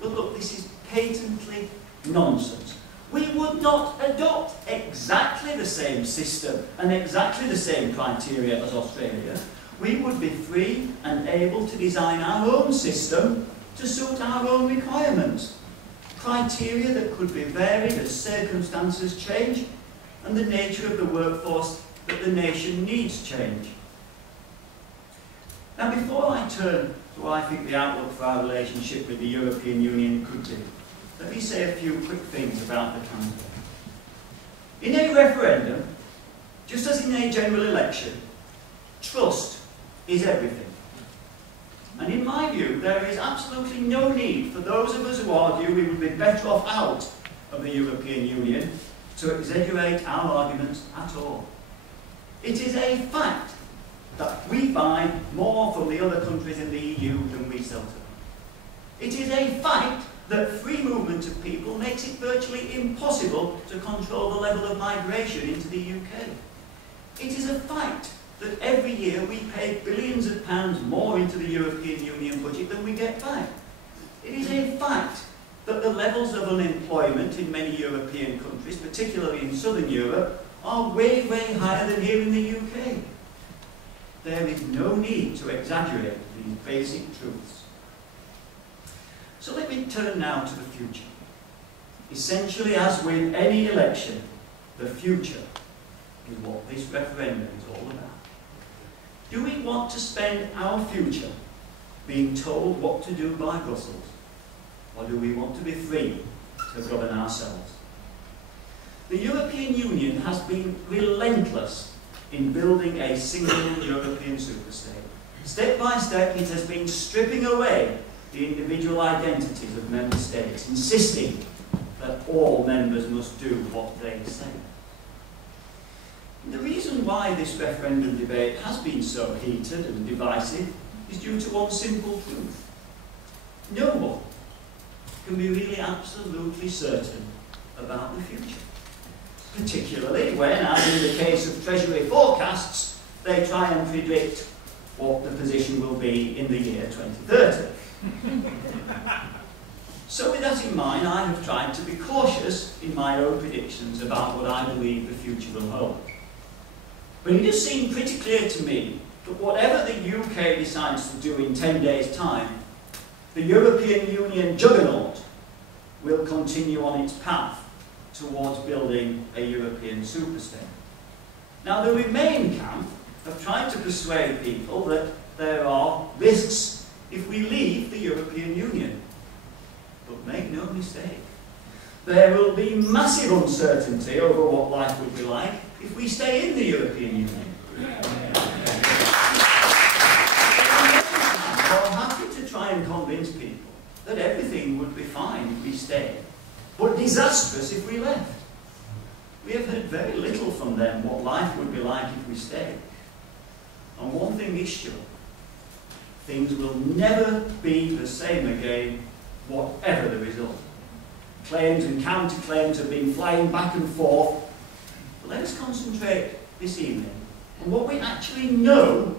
Well, look, this is patently nonsense. We would not adopt exactly the same system and exactly the same criteria as Australia. We would be free and able to design our own system to suit our own requirements. Criteria that could be varied as circumstances change and the nature of the workforce that the nation needs change. Now, before I turn to what I think the outlook for our relationship with the European Union could be, let me say a few quick things about the candidate. In a referendum, just as in a general election, trust is everything. And in my view, there is absolutely no need for those of us who argue we would be better off out of the European Union to exaggerate our arguments at all. It is a fact that we buy more from the other countries in the EU than we sell to them. It is a fact that free movement of people makes it virtually impossible to control the level of migration into the UK. It is a fact that every year we pay billions of pounds more into the European Union budget than we get back. It is a fact that the levels of unemployment in many European countries, particularly in southern Europe, are way, way higher than here in the UK. There is no need to exaggerate these basic truths. So let me turn now to the future. Essentially, as with any election, the future is what this referendum is all about. Do we want to spend our future being told what to do by Brussels, or do we want to be free to govern ourselves? The European Union has been relentless in building a single European superstate. Step by step, it has been stripping away the individual identities of member states, insisting that all members must do what they say. And the reason why this referendum debate has been so heated and divisive is due to one simple truth. No one can be really absolutely certain about the future. Particularly when, as in the case of Treasury forecasts, they try and predict what the position will be in the year 2030. So with that in mind, I have tried to be cautious in my own predictions about what I believe the future will hold. But it does seem pretty clear to me that whatever the UK decides to do in 10 days' time, the European Union juggernaut will continue on its path towards building a European superstate. Now, the Remain camp have tried to persuade people that there are risks if we leave the European Union. But make no mistake, there will be massive uncertainty over what life would be like if we stay in the European Union. I'm happy to try and convince people that everything would be fine if we stayed, but disastrous if we left. We have heard very little from them what life would be like if we stayed. And one thing is sure, things will never be the same again, whatever the result. Claims and counterclaims have been flying back and forth. But let us concentrate this evening on what we actually know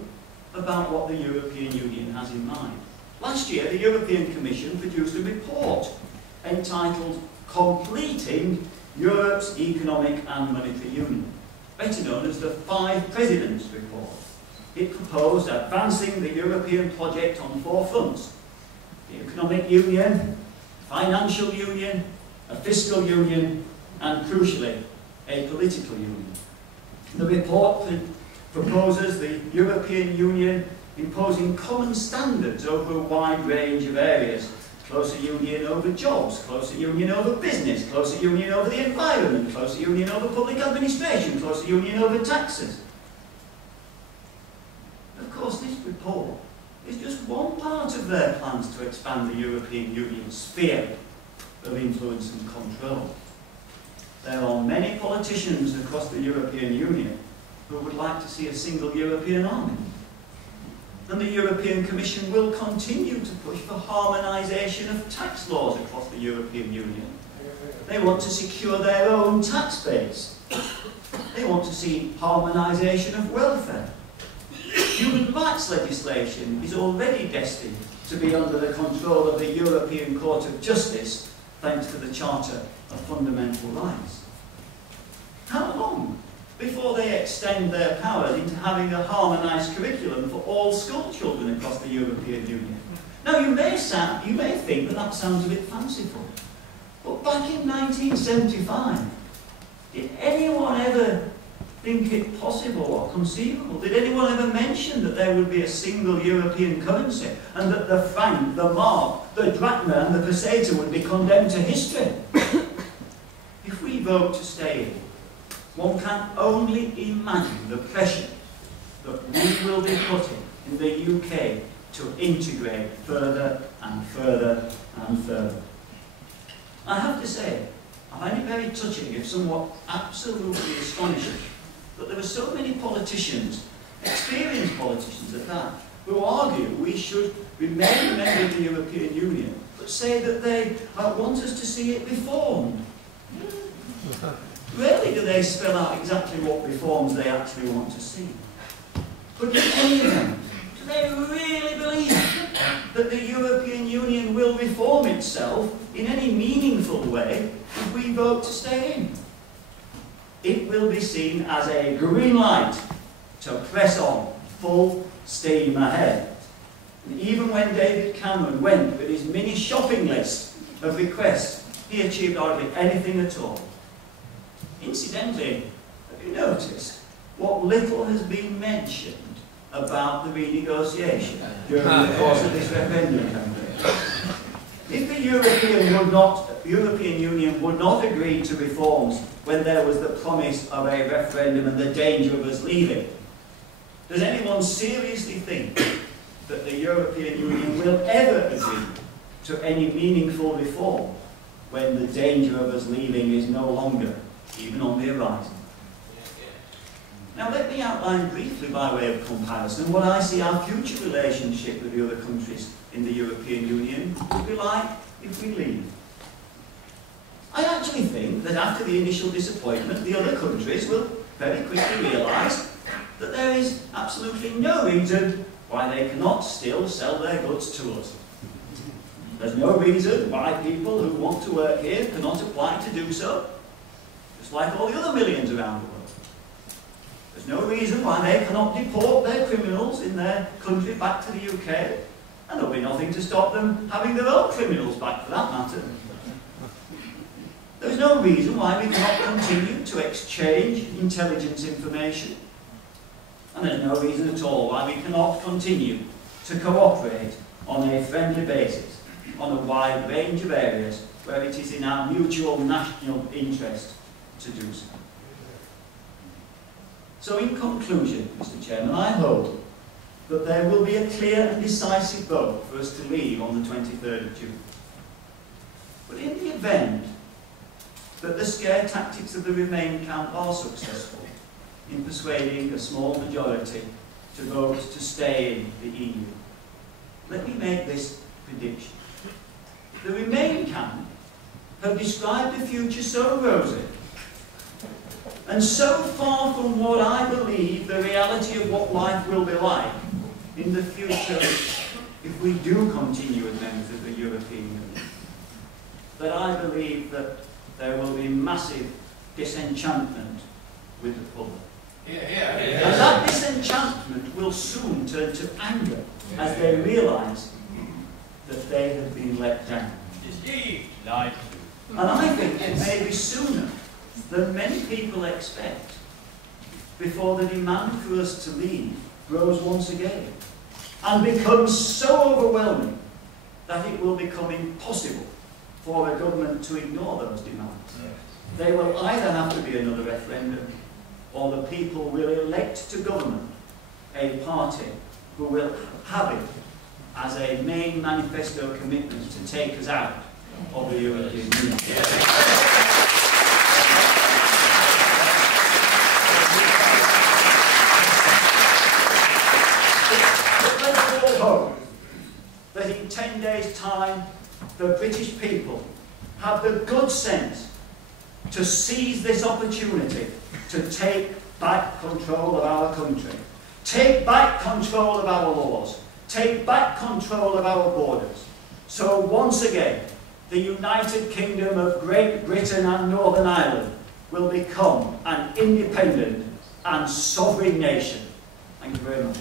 about what the European Union has in mind. Last year, the European Commission produced a report entitled Completing Europe's Economic and Monetary Union, better known as the Five Presidents' Report. It proposed advancing the European project on 4 fronts: the economic union, financial union, a fiscal union, and crucially, a political union. The report proposes the European Union imposing common standards over a wide range of areas. Closer union over jobs, closer union over business, closer union over the environment, closer union over public administration, closer union over taxes. Of course, this report is just one part of their plans to expand the European Union's sphere of influence and control. There are many politicians across the European Union who would like to see a single European army. And the European Commission will continue to push for harmonisation of tax laws across the European Union. They want to secure their own tax base. They want to see harmonisation of welfare. Human rights legislation is already destined to be under the control of the European Court of Justice, thanks to the Charter of Fundamental Rights. How long before they extend their powers into having a harmonised curriculum for all school children across the European Union? Now, you may think that that sounds a bit fanciful, but back in 1975, did anyone ever think it possible or conceivable? Did anyone ever mention that there would be a single European currency and that the franc, the mark, the drachma and the peseta would be condemned to history? If we vote to stay in, one can only imagine the pressure that we will be putting in the UK to integrate further and further and further. I have to say, I find it very touching, if somewhat absolutely astonishing, that there are so many politicians, experienced politicians at that, who argue we should remain a member of the European Union, but say that they want us to see it reformed. Rarely do they spell out exactly what reforms they actually want to see. But in any event, do they really believe that the European Union will reform itself in any meaningful way if we vote to stay in? It will be seen as a green light to press on, full steam ahead. And even when David Cameron went with his mini shopping list of requests, he achieved hardly anything at all. Incidentally, have you noticed what little has been mentioned about the renegotiation during the course of this referendum campaign? If the European Union would not agree to reforms when there was the promise of a referendum and the danger of us leaving, does anyone seriously think that the European Union will ever agree to any meaningful reform when the danger of us leaving is no longer even on the horizon? Now let me outline briefly, by way of comparison, what I see our future relationship with the other countries in the European Union would be like if we leave. I actually think that after the initial disappointment, the other countries will very quickly realise that there is absolutely no reason why they cannot still sell their goods to us. There's no reason why people who want to work here cannot apply to do so, just like all the other millions around the world. There's no reason why they cannot deport their criminals in their country back to the UK, and there'll be nothing to stop them having their own criminals back for that matter. There's no reason why we cannot continue to exchange intelligence information, and there's no reason at all why we cannot continue to cooperate on a friendly basis on a wide range of areas where it is in our mutual national interest to do so. So in conclusion, Mr. Chairman, I hope that there will be a clear and decisive vote for us to leave on the 23rd of June. But in the event that the scare tactics of the Remain camp are successful in persuading a small majority to vote to stay in the EU, let me make this prediction. The Remain camp have described the future so rosy and so far from what I believe the reality of what life will be like in the future if we do continue as members of the European Union, that I believe that there will be massive disenchantment with the public. And that disenchantment will soon turn to anger as they realise that they have been let down. Deceived, lied to. And I think it may be sooner than many people expect before the demand for us to leave grows once again and becomes so overwhelming that it will become impossible for a government to ignore those demands. They will either have to be another referendum, or the people will elect to government a party who will have it as a main manifesto commitment to take us out of the European Union. But let's all hope that in 10 days' time, the British people have the good sense to seize this opportunity to take back control of our country, take back control of our laws, take back control of our borders. So once again, the United Kingdom of Great Britain and Northern Ireland will become an independent and sovereign nation. Thank you very much.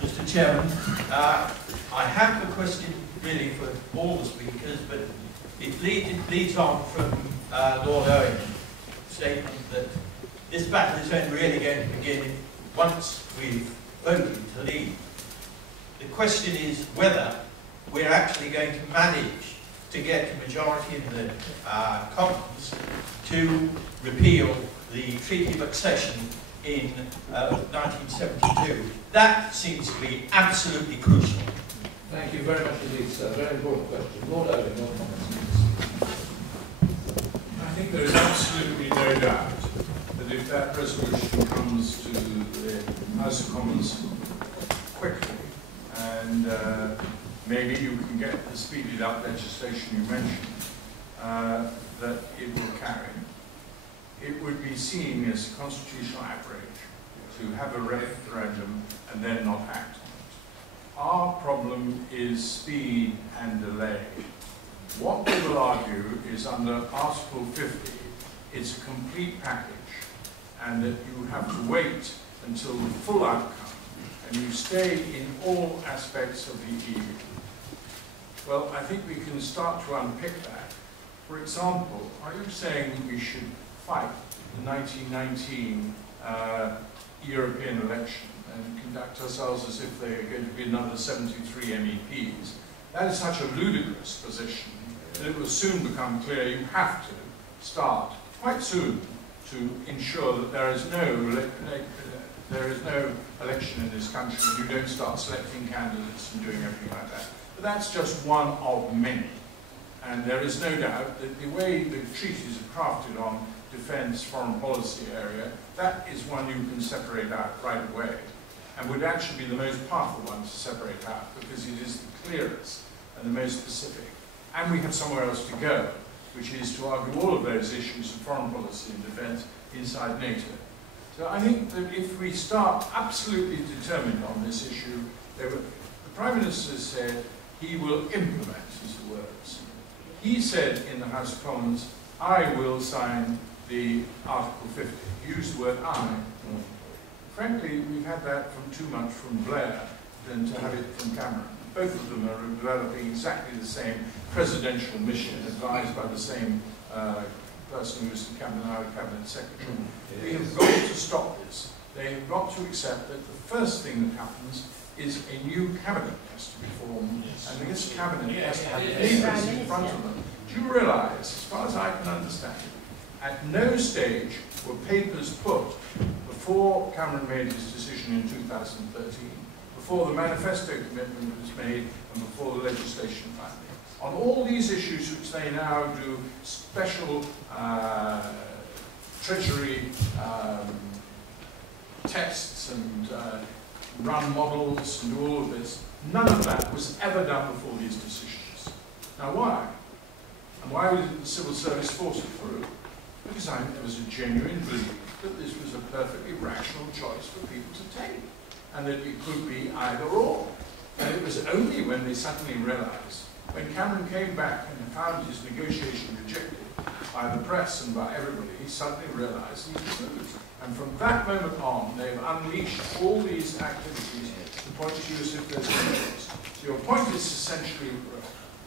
Mr. Chairman, I have a question really for all the speakers, but it leads on from Lord Owen's statement that this battle is only really going to begin once we've voted to leave. The question is whether we're actually going to manage to get a majority in the Commons to repeal the Treaty of Accession in 1972. That seems to be absolutely crucial. Thank you very much indeed, sir. Very important question. Lord Owen, your comments. I think there is absolutely no doubt that if that resolution comes to the House of Commons quickly, and maybe you can get the speeded up legislation you mentioned, that it will carry, it would be seen as a constitutional outrage to have a referendum and then not act on it. Our problem is speed and delay. What we will argue is under Article 50, it's a complete package, and that you have to wait until the full outcome, and you stay in all aspects of the EU. Well, I think we can start to unpick that. For example, are you saying we should fight the 1919 European election and conduct ourselves as if there are going to be another 73 MEPs? That is such a ludicrous position that it will soon become clear you have to start quite soon to ensure that there is no election in this country and you don't start selecting candidates and doing everything like that. But that's just one of many. And there is no doubt that the way the treaties are crafted on defence, foreign policy area, that is one you can separate out right away, and would actually be the most powerful one to separate out because it is the clearest and the most specific. And we have somewhere else to go, which is to argue all of those issues of foreign policy and defence inside NATO. So I think that if we start absolutely determined on this issue, the Prime Minister said he will implement his words. He said in the House of Commons, I will sign the Article 50. He used the word I. Frankly, we've had that from too much from Blair than to have it from Cameron. Both of them are developing exactly the same presidential mission, advised by the same person who was the Cabinet Secretary. We have got to stop this. They have got to accept that the first thing that happens is a new cabinet has to be formed, and this cabinet has to have papers in front of them. Do you realise, as far as I can understand, at no stage were papers put before Cameron made his decision in 2013, before the manifesto commitment was made, and before the legislation finally. On all these issues which they now do special Treasury tests and run models and do all of this, none of that was ever done before these decisions. Now why? And why did the civil service force it through? Because there was a genuine belief that this was a perfectly rational choice for people to take, and that it could be either or. And it was only when they suddenly realised, when Cameron came back and found his negotiation rejected by the press and by everybody, he suddenly realised he was lose. And from that moment on, they've unleashed all these activities to point to you as if there's no choice. So your point is essentially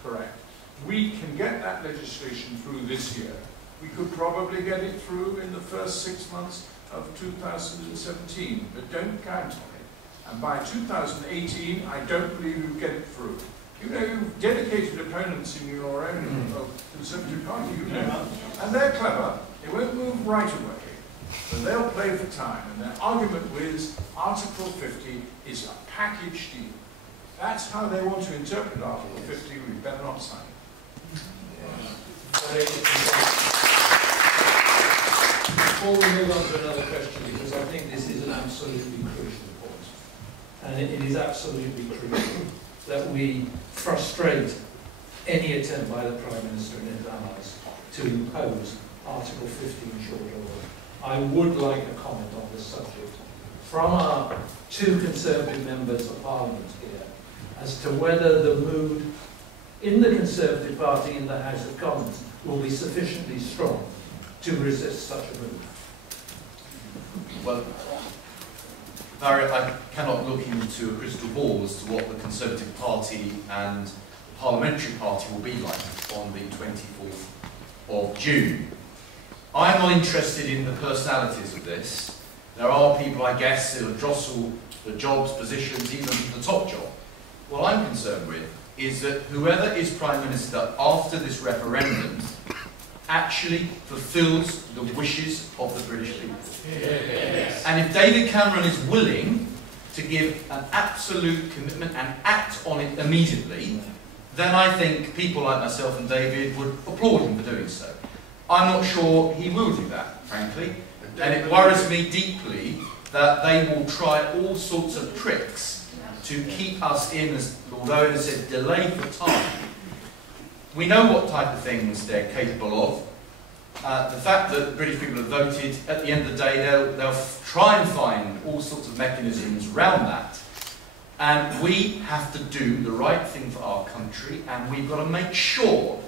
correct. We can get that legislation through this year. We could probably get it through in the first 6 months of 2017, but don't count on it. And by 2018, I don't believe you'll get it through. You know, you've dedicated opponents in your own Conservative Party, you know, and they're clever. They won't move right away, but they'll play for time. And their argument with Article 50 is a package deal. That's how they want to interpret Article 50. We better not sign it. Before we move on to another question, because I think this is an absolutely crucial point, and it is absolutely crucial that we frustrate any attempt by the Prime Minister and his allies to impose Article 50 in short order. I would like a comment on this subject from our two Conservative members of Parliament here as to whether the mood in the Conservative Party in the House of Commons will be sufficiently strong to resist such a move. Well, Barry, I cannot look into a crystal ball as to what the Conservative Party and the Parliamentary Party will be like on the 24th of June. I am not interested in the personalities of this. There are people, I guess, who will jostle the jobs, positions, even the top job. What I'm concerned with is that whoever is Prime Minister after this referendum actually fulfills the wishes of the British people. Yes. And if David Cameron is willing to give an absolute commitment and act on it immediately, then I think people like myself and David would applaud him for doing so. I'm not sure he will do that, frankly, and it worries me deeply that they will try all sorts of tricks to keep us in, as Lord Owen has said, delay for time. We know what type of things they're capable of. The fact that British people have voted, at the end of the day, they'll try and find all sorts of mechanisms around that. And we have to do the right thing for our country, and we've got to make sure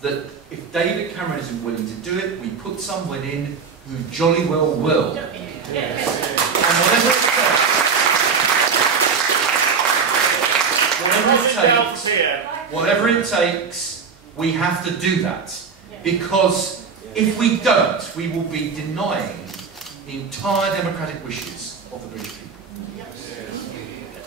that if David Cameron isn't willing to do it, we put someone in who jolly well will. Yes. And whatever it takes, we have to do that. Because if we don't, we will be denying the entire democratic wishes of the British people.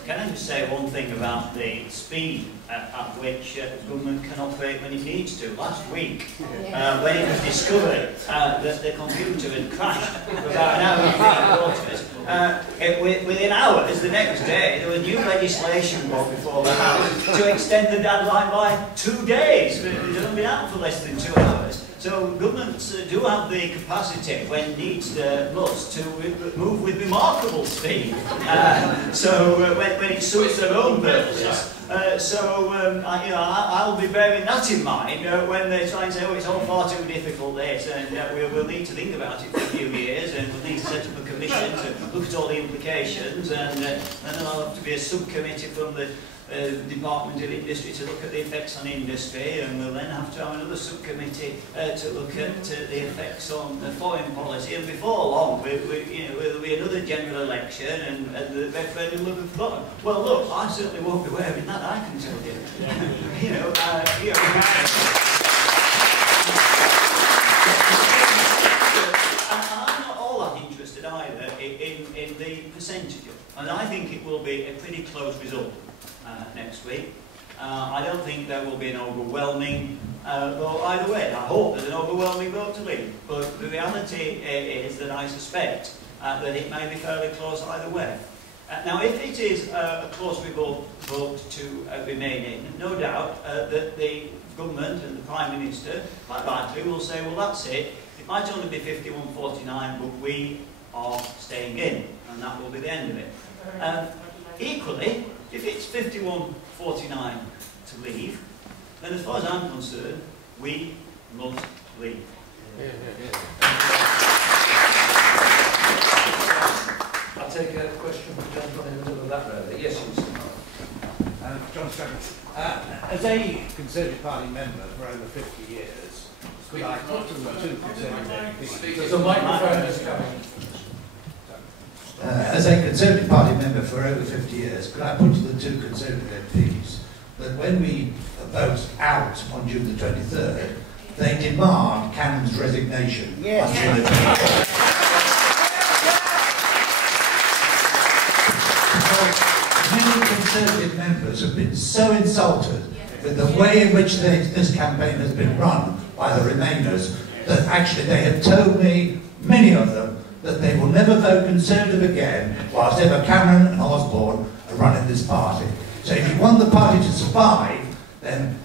Can I just say one thing about the speed at which government can operate when it needs to? Last week, when it was discovered that the computer had crashed for about an hour within hours, the next day, there was new legislation brought before the House to extend the deadline by 2 days. It had only been out for less than 2 hours. So governments do have the capacity, when needs must, to move with remarkable speed. When it suits their own purposes. I'll be bearing that in mind when they try and say, oh, it's all far too difficult this, and we'll need to think about it for a few years, and we'll need to set up a commission to look at all the implications, and then there'll have to be a subcommittee from the Department of Industry to look at the effects on industry, and we'll then have to have another subcommittee to look at the effects on foreign policy, and before long there'll be another general election, and the referendum will be forgotten. Well, look, I certainly won't be wearing that, I can tell you. I'm not all that interested either in the percentage, and I think it will be a pretty close result next week. I don't think there will be an overwhelming vote either way. I hope there's an overwhelming vote to leave, but the reality is that I suspect that it may be fairly close either way. Now, if it is a close vote to remain in, no doubt that the government and the Prime Minister quite likely will say, well, that's it. It might only be 51-49, but we are staying in, and that will be the end of it. Equally, if it's 51-49 to leave, then as far as I'm concerned, we must leave. I'll take a question from the gentleman in the middle of that row. Yes, you. As a Conservative Party member for over 50 years, could I put to the two Conservative MPs? There's a microphone that's coming. As a Conservative Party member for over 50 years, could I put to the two Conservative MPs that when we vote out on June the 23rd, they demand Cannon's resignation on June the 23rd? Many Conservative members have been so insulted with the way in which this campaign has been run by the Remainers that actually they have told me, many of them, that they will never vote Conservative again whilst ever Cameron and Osborne are running this party. So if you want the party to survive, then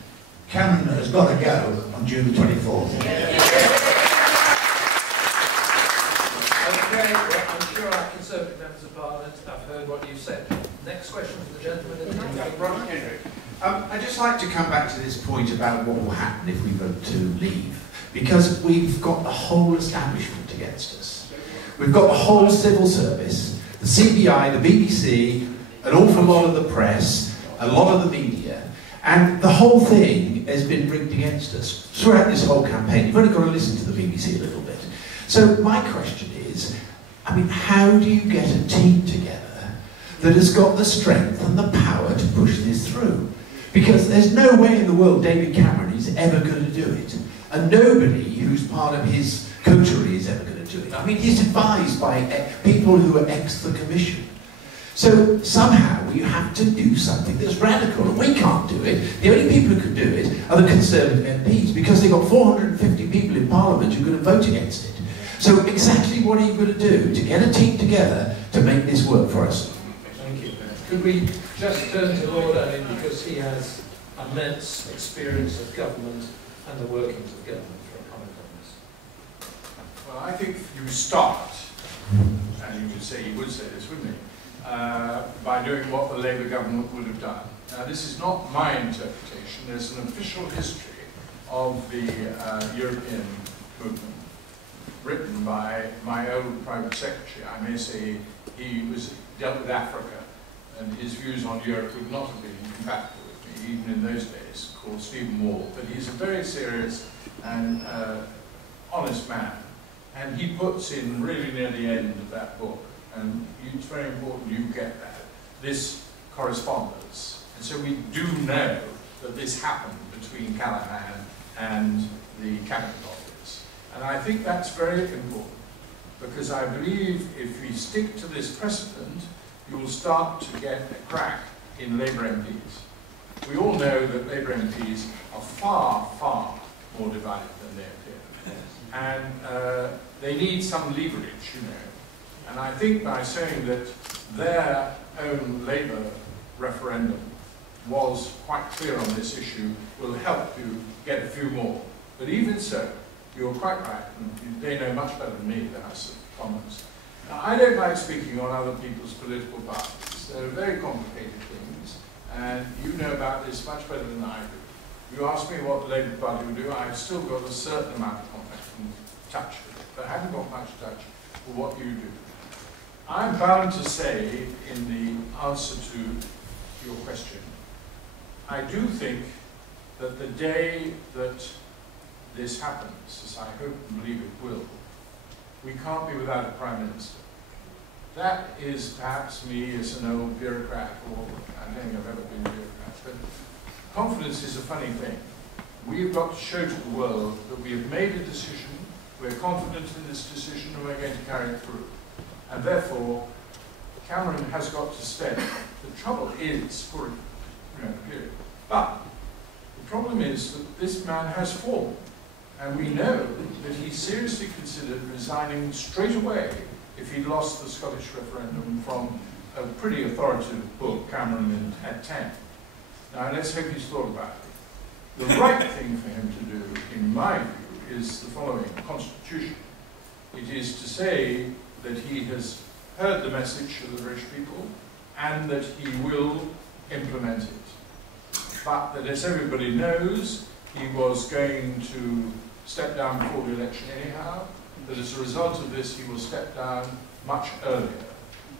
Cameron has got to go on June the 24th. Okay, well, I'm sure our Conservative members of Parliament have heard what you've said. Next question for the gentleman in the I'd just like to come back to this point about what will happen if we vote to leave, because we've got the whole establishment against us. We've got the whole civil service, the CBI, the BBC, an awful lot of the press, a lot of the media, and the whole thing has been rigged against us throughout this whole campaign. You've only got to listen to the BBC a little bit. So my question is, I mean, how do you get a team together that has got the strength and the power to push this through? Because there's no way in the world David Cameron is ever going to do it. And nobody who's part of his coterie is ever going to do it. I mean, he's advised by people who are ex the Commission. So somehow you have to do something that's radical, and we can't do it. The only people who can do it are the Conservative MPs, because they've got 450 people in Parliament who are going to vote against it. So exactly what are you going to do to get a team together to make this work for us? Thank you. Could we just turn to Lord Owen, because he has immense experience of government and the workings of government, for a comment on this? Well, I think you start, and you would say this, wouldn't you? By doing what the Labour government would have done. Now, this is not my interpretation. There's an official history of the European movement, written by my old private secretary. I may say he dealt with Africa, and his views on Europe would not have been compatible with me, even in those days, called Stephen Wall. But he's a very serious and honest man, and he puts in really near the end of that book, and it's very important you get that, this correspondence. And so we do know that this happened between Callaghan and the Cabinet Office. And I think that's very important, because I believe if we stick to this precedent, you will start to get a crack in Labour MPs. We all know that Labour MPs are far, far more divided than they appear. And they need some leverage, you know. And I think by saying that their own Labour referendum was quite clear on this issue will help you get a few more. But even so, you're quite right, and they know much better than me, the House of Commons. Now, I don't like speaking on other people's political parties. They're very complicated things, and you know about this much better than I do. You ask me what the Labour Party will do, I've still got a certain amount of contact and touch with it, but I haven't got much touch for what you do. I'm bound to say, in the answer to your question, I do think that the day that this happens, as I hope and believe it will, we can't be without a Prime Minister. That is perhaps me as an old bureaucrat, or I don't think I've ever been a bureaucrat, but confidence is a funny thing. We've got to show to the world that we have made a decision, we're confident in this decision, and we're going to carry it through. And therefore, Cameron has got to stay. The trouble is, for a period. But the problem is that this man has fallen. And we know that he seriously considered resigning straight away if he'd lost the Scottish referendum from a pretty authoritative book, Cameron at 10. Now let's hope he's thought about it. The right thing for him to do, in my view, is the following: Constitution. It is to say that he has heard the message of the British people and that he will implement it. But that, as everybody knows, he was going to step down before the election anyhow, that as a result of this he will step down much earlier,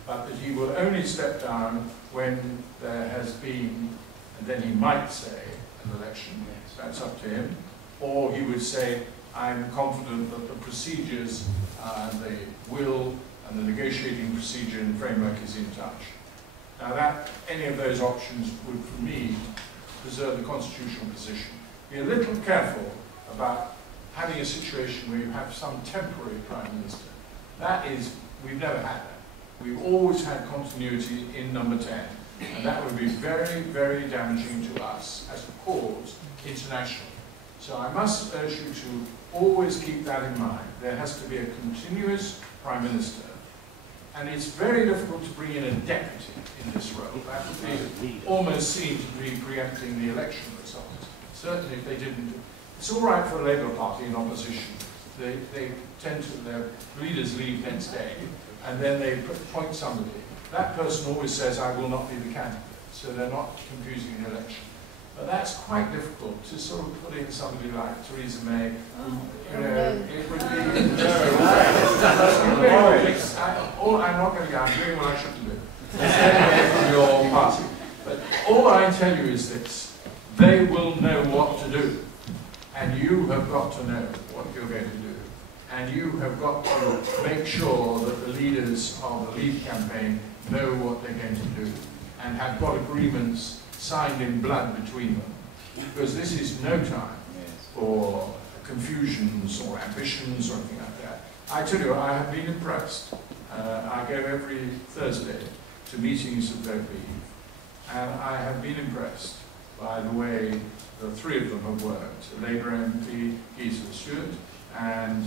but that he will only step down when there has been, and then he might say, an election. That's up to him. Or he would say, I'm confident that the procedures, the will and the negotiating procedure and framework is in touch. Now any of those options would, for me, preserve the constitutional position. Be a little careful about having a situation where you have some temporary Prime Minister. We've never had that. We've always had continuity in number 10. And that would be very, very damaging to us as a cause internationally. So I must urge you to always keep that in mind. There has to be a continuous Prime Minister. And it's very difficult to bring in a deputy in this role. That would be almost seen to be preempting the election result. Certainly if they didn't. It's all right for a Labour Party in opposition. They tend to, their leaders leave next day, and then they appoint somebody. That person always says, I will not be the candidate, so they're not confusing the election. But that's quite difficult to sort of put in somebody like Theresa May, who, it would be... I'm not going to go, I'm doing what I shouldn't do. From your party. But all I tell you is this, they will know what to do. And you have got to know what you're going to do. And you have got to make sure that the leaders of the Leave campaign know what they're going to do and have got agreements signed in blood between them. Because this is no time for confusions or ambitions or anything like that. I tell you, I have been impressed. I go every Thursday to meetings of Vote Leave, and I have been impressed by the way the three of them have worked. Labour MP, Gisela Stewart, and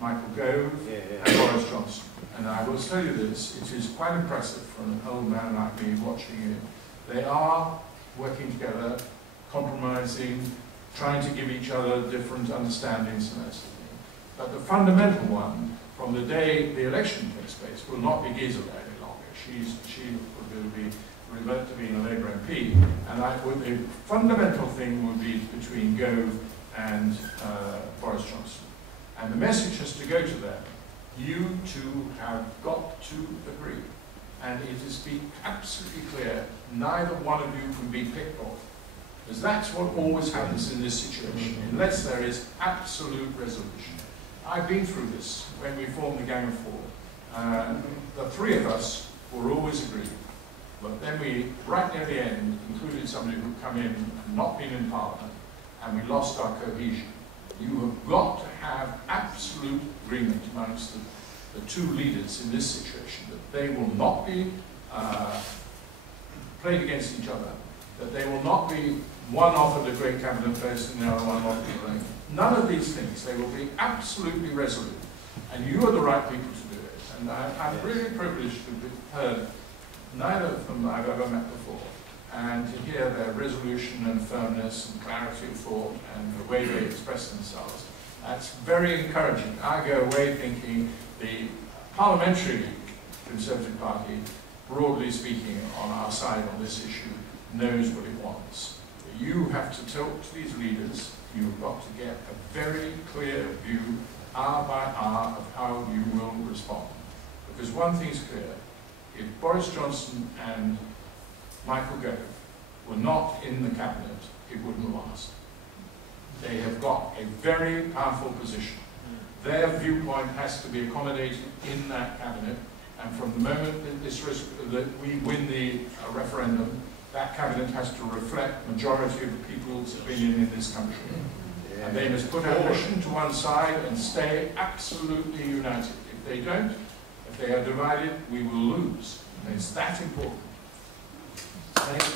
Michael Gove, and Boris Johnson. And I will tell you this, it is quite impressive for an old man like me watching it. They are working together, compromising, trying to give each other different understandings and that sort of thing. But the fundamental one, from the day the election takes place, will not be Gisela any longer. She will be revert to being a Labour MP, and the fundamental thing will be between Gove and Boris Johnson. And the message has to go to them. You two have got to agree. And it is to be absolutely clear, neither one of you can be picked off. Because that's what always happens in this situation, unless there is absolute resolution. I've been through this when we formed the Gang of Four. The three of us were always agreed. But then we, right near the end, included somebody who'd come in and not been in Parliament, and we lost our cohesion. You have got to have absolute agreement amongst the two leaders in this situation that they will not be played against each other, that they will not be one offered a great cabinet post and the other one offered a rank. None of these things. They will be absolutely resolute. And you are the right people to do it. And I'm really privileged to have heard neither of them I've ever met before, and to hear their resolution and firmness and clarity of thought and the way they express themselves. That's very encouraging. I go away thinking the parliamentary Conservative Party, broadly speaking, on our side on this issue, knows what it wants. You have to talk to these leaders. You've got to get a very clear view, hour by hour, of how you will respond. Because one thing's clear. If Boris Johnson and Michael Gove were not in the cabinet, it wouldn't last. They have got a very powerful position. Their viewpoint has to be accommodated in that cabinet, and from the moment that we win the referendum, that cabinet has to reflect majority of the people's opinion in this country. And they must put ambition to one side and stay absolutely united. If they don't, if they are divided, we will lose. And it's that important. Thank you.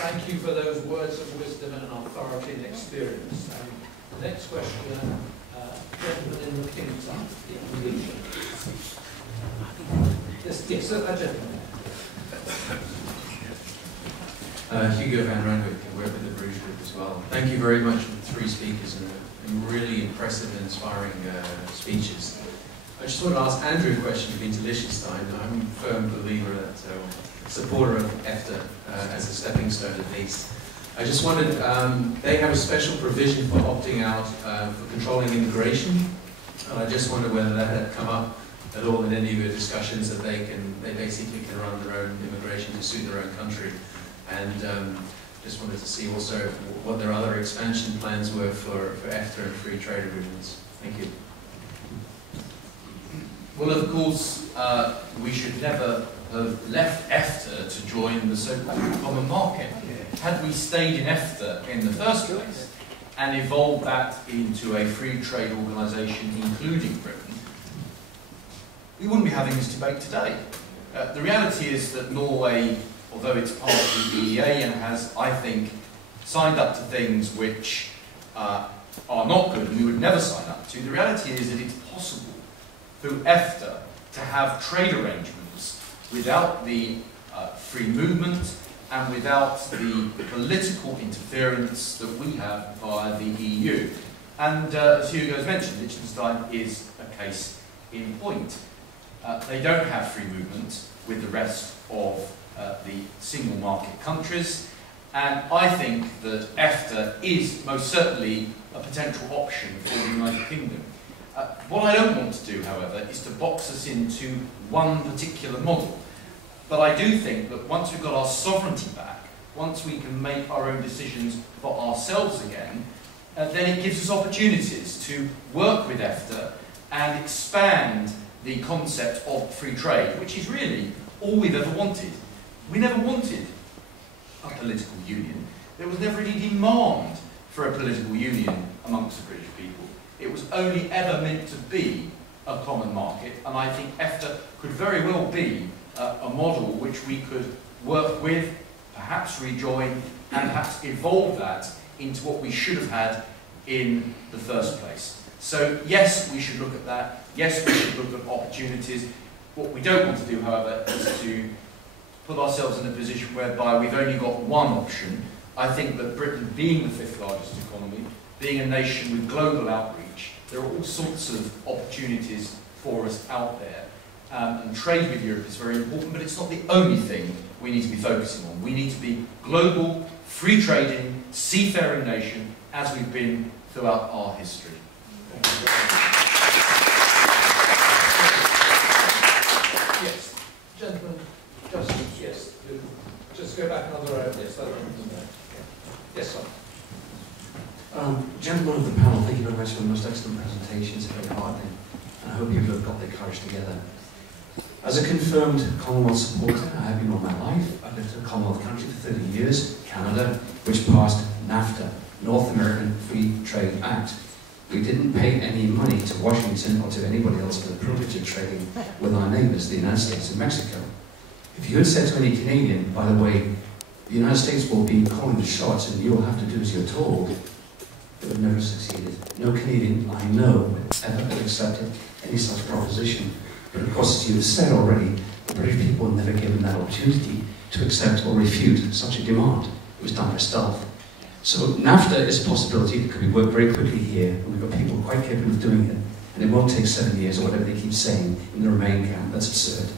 Thank you for those words of wisdom and authority and experience. The next question, gentleman in the king's time. Yes, a gentleman. Hugo van Randwick, I work with the Bruges group as well. Thank you very much for the three speakers and really impressive and inspiring speeches. I just want to ask Andrew a question. You've been to Liechtenstein. I'm a firm believer that, supporter of EFTA as a stepping stone at least. I just wondered, they have a special provision for opting out for controlling immigration, and I just wondered whether that had come up at all in any of your discussions that they basically can run their own immigration to suit their own country. And just wanted to see also what their other expansion plans were for EFTA and free trade agreements. Thank you. Well, of course, we should never have left EFTA to join the so-called common market. Had we stayed in EFTA in the first place and evolved that into a free trade organisation, including Britain, we wouldn't be having this debate today. The reality is that Norway, although it's part of the EEA and has, I think, signed up to things which are not good and we would never sign up to, the reality is that it's possible through EFTA to have trade arrangements without the free movement and without the political interference that we have via the EU. And as Hugo has mentioned, Liechtenstein is a case in point. They don't have free movement with the rest of the single market countries, and I think that EFTA is most certainly a potential option for the United Kingdom. What I don't want to do, however, is to box us into one particular model. But I do think that once we've got our sovereignty back, once we can make our own decisions for ourselves again, then it gives us opportunities to work with EFTA and expand the concept of free trade, which is really all we've ever wanted. We never wanted a political union. There was never any demand for a political union amongst the British people. It was only ever meant to be a common market, and I think EFTA could very well be a model which we could work with, perhaps rejoin, and perhaps evolve that into what we should have had in the first place. So yes, we should look at that. Yes, we should look at opportunities. What we don't want to do, however, is to put ourselves in a position whereby we've only got one option. I think that Britain, being the fifth largest economy, being a nation with global outreach, there are all sorts of opportunities for us out there. And trade with Europe is very important, but it's not the only thing we need to be focusing on. We need to be global, free trading, seafaring nation, as we've been throughout our history. Yes, gentlemen, yes, just go back another row. Yes, that one. Yes, sir. Gentlemen of the panel, thank you very much for the most excellent presentations, very heartening, and I hope people have got their courage together. As a confirmed Commonwealth supporter, I have been all my life. I've lived in a Commonwealth country for 30 years, Canada, which passed NAFTA, North American Free Trade Act. We didn't pay any money to Washington or to anybody else for the privilege of trading with our neighbours, the United States and Mexico. If you had said to any Canadian, by the way, the United States will be calling the shots and you'll have to do as you're told, it would never have succeeded. No Canadian I know would ever have accepted any such proposition. But of course, as you have said already, the British people were never given that opportunity to accept or refute such a demand. It was done by stealth. So NAFTA is a possibility that could be worked very quickly here, and we've got people quite capable of doing it. And it won't take 7 years or whatever they keep saying in the Remain camp. That's absurd.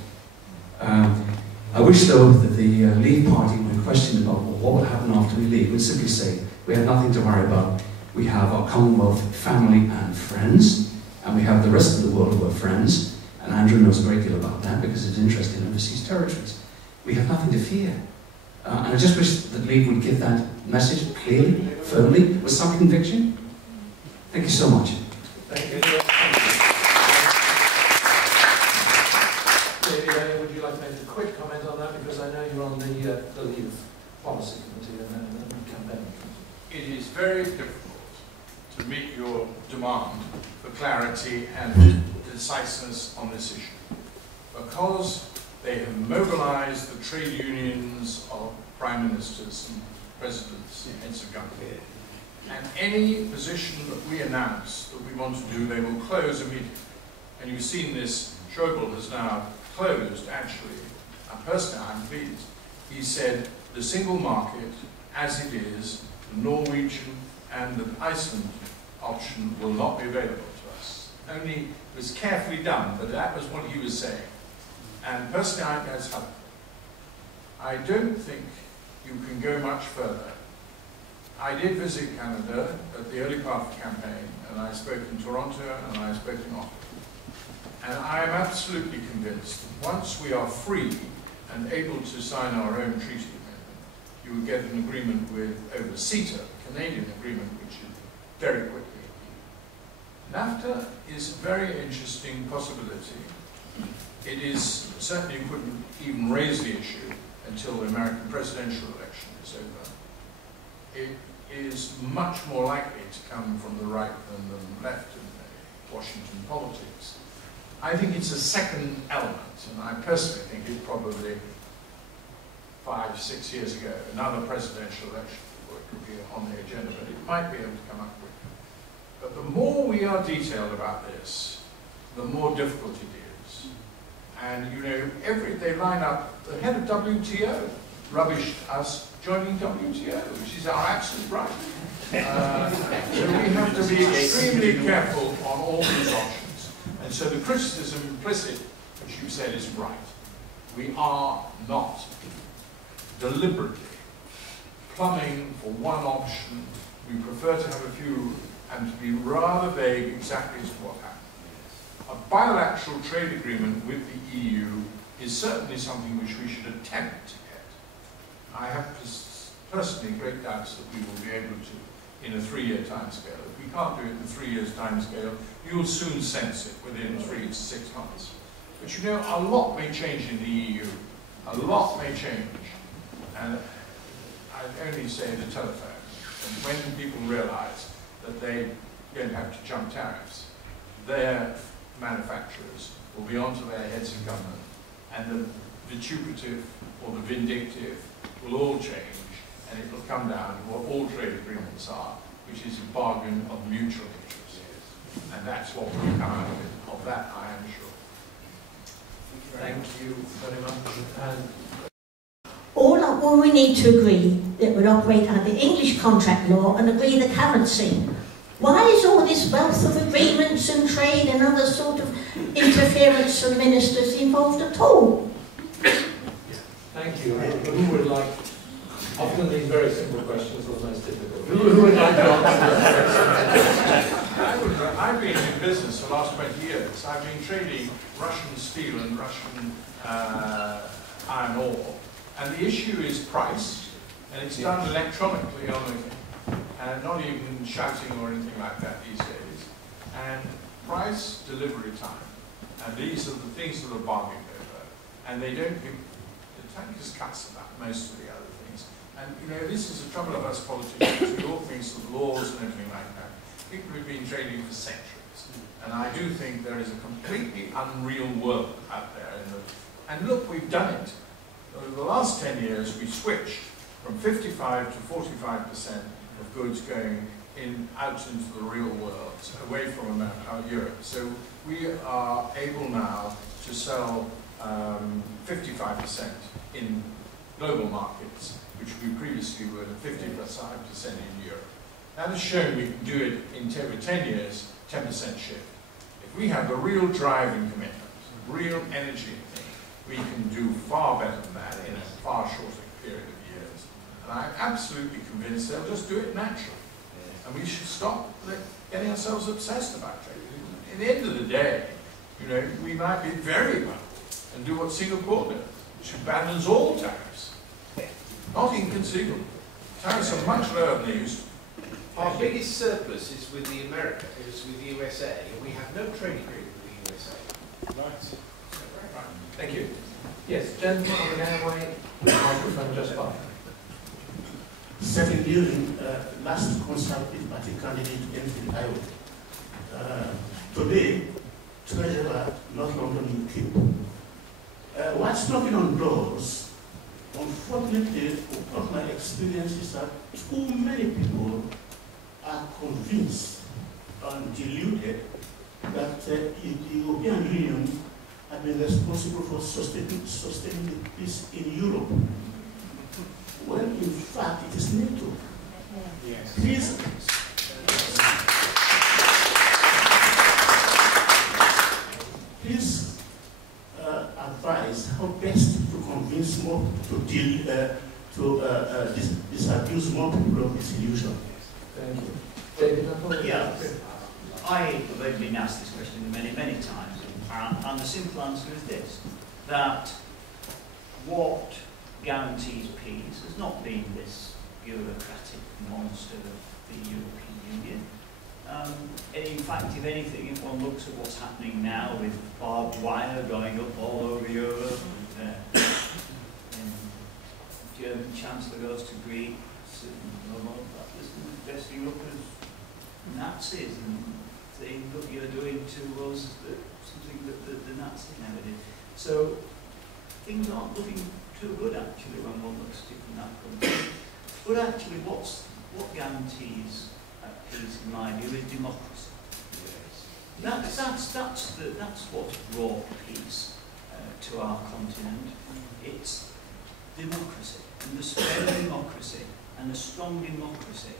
I wish, though, that the Leave Party, when questioned about what would happen after we leave, would simply say, we have nothing to worry about. We have our Commonwealth family and friends, and we have the rest of the world who are friends, and Andrew knows a great deal about that because he's interested in overseas territories. We have nothing to fear. And I just wish that Leave would give that message clearly, firmly, with some conviction. Thank you so much. Thank you. David, would you like to make a quick comment on that? Because I know you're on the Leave Policy Committee and the campaign. It is very difficult to meet your demand for clarity and deciseness on this issue, because they have mobilized the trade unions of prime ministers and presidents and heads of government. And any position that we announce that we want to do, they will close immediately. And you've seen this, Schäuble has now closed, actually. Personally, I'm pleased. He said the single market, as it is, the Norwegian and the Iceland option will not be available to us. Only it was carefully done, but that was what he was saying. And personally, I think that's helpful. I don't think you can go much further. I did visit Canada at the early part of the campaign, and I spoke in Toronto and I spoke in Ottawa. And I am absolutely convinced that once we are free and able to sign our own treaty amendment, you will get an agreement with, over CETA, the Canadian agreement, which is very quickly. NAFTA is a very interesting possibility. It is certainly couldn't even raise the issue until the American presidential election is over. It is much more likely to come from the right than the left in Washington politics. I think it's a second element, and I personally think it's probably 5, 6 years ago, another presidential election before it could be on the agenda, but it might be able to come up with. But the more we are detailed about this, the more difficult it is. And you know, they line up, the head of WTO rubbished us joining WTO, which is our absolute right. So we have to be extremely careful on all these options. And so the criticism implicit, which you said, is right. We are not deliberately plumbing for one option. We prefer to have a few and to be rather vague exactly as to what happened. A bilateral trade agreement with the EU is certainly something which we should attempt to get. I have personally great doubts that we will be able to in a 3-year timescale. If we can't do it in a 3 years timescale, you'll soon sense it within 3 to 6 months. But you know, a lot may change in the EU. A lot may change. And I'd only say the telephone. And when people realise that they don't have to jump tariffs, their manufacturers will be onto their heads of government, and the vituperative or the vindictive will all change, and it will come down to what all trade agreements are, which is a bargain of mutual interest. And that's what will come out of it. Of that, I am sure. Thank you very much. All we need to agree that would operate under English contract law and agree the currency. Why is all this wealth of agreements and trade and other sort of interference from ministers involved at all? Thank you. Who would like, often these very simple questions are the most difficult. Who would like to answer that? I've been in business for the last 20 years. I've been trading Russian steel and Russian iron ore. And the issue is price, and it's done electronically on the, and not even shouting or anything like that these days. And price, delivery time. And these are the things that are bargained over. And they don't give, the tankers cuts about most of the other things. And you know, this is the trouble of us politicians. We all think of laws and everything like that. People have been trading for centuries. And I do think there is a completely unreal world out there. And look, we've done it. Over the last 10 years, we switched from 55 to 45% of goods going out into the real world, away from Europe. So we are able now to sell 55% in global markets, which we previously were at 55% in Europe. That has shown we can do it in over 10 years, 10% shift. If we have a real drive and commitment, real energy, we can do far better than that in a far shorter period of years. And I'm absolutely convinced they'll just do it naturally. And we should stop getting ourselves obsessed about trade. At the end of the day, you know, we might be very well and do what Singapore did, which bans all tariffs. Not inconceivable. Tariffs are much lower than they used to. Our biggest surplus is with the America, is with the USA, and we have no trade agreement with the USA. Right. Thank you. Yes, gentleman on the gangway, microphone just by. Second during last Conservative Party candidate David Owen. Today, Treasurer North London UK. What's knocking on doors, unfortunately, what my experience is that too many people are convinced and deluded that the European Union have been responsible for sustaining the peace in Europe, when in fact it is NATO. Yes. Please advise how best to convince more to disabuse more people of this illusion. Thank you. David Nuttall? Yeah. I've been asked this question many, many times. And the simple answer is this, that what guarantees peace has not been this bureaucratic monster of the European Union. In fact, if anything, if one looks at what's happening now with barbed wire going up all over Europe, and the German Chancellor goes to Greece, and dressing up as Nazis and saying, look, you're doing to us something that the Nazis never did. So things aren't looking too good actually when one looks at it from that point of view. But actually what guarantees peace, in my view, is democracy. Yes. That's what's brought peace to our continent. It's democracy, and the spread of democracy, and a strong democracy,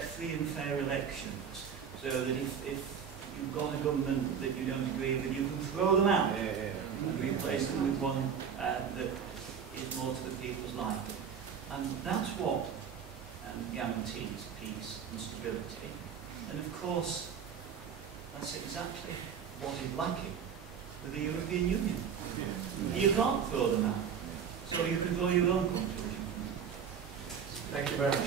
free and fair elections, so that if you've got a government that you don't agree with, you can throw them out and replace them with one that is more to the people's liking. And that's what guarantees peace and stability. And of course, that's exactly what is lacking with the European Union. You can't throw them out, so you can draw your own conclusion. Thank you very much.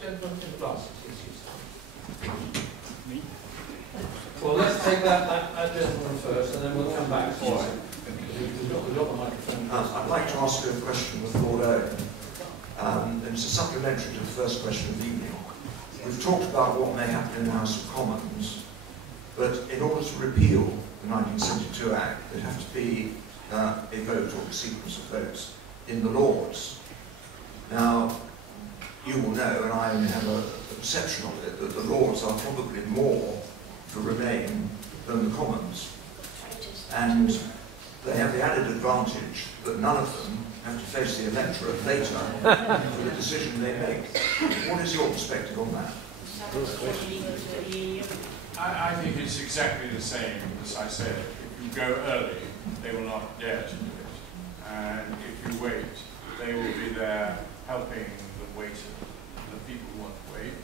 Gentleman in the glasses, me? Well, let's take that gentleman first, and then we'll come back to you. We've got the microphone. I'd like to ask a question of Lord Owen. And it's a supplementary to the first question of the evening. We've talked about what may happen in the House of Commons, but in order to repeal the 1972 Act, there'd have to be a vote or a sequence of votes in the Lords. Now, you will know, and I only have a perception of it, that the Lords are probably more for Remain than the Commons. And they have the added advantage that none of them have to face the electorate later for the decision they make. What is your perspective on that? I think it's exactly the same as I said. If you go early, they will not dare to do it. And if you wait, they will be there helping the waiters, the people who want to wait.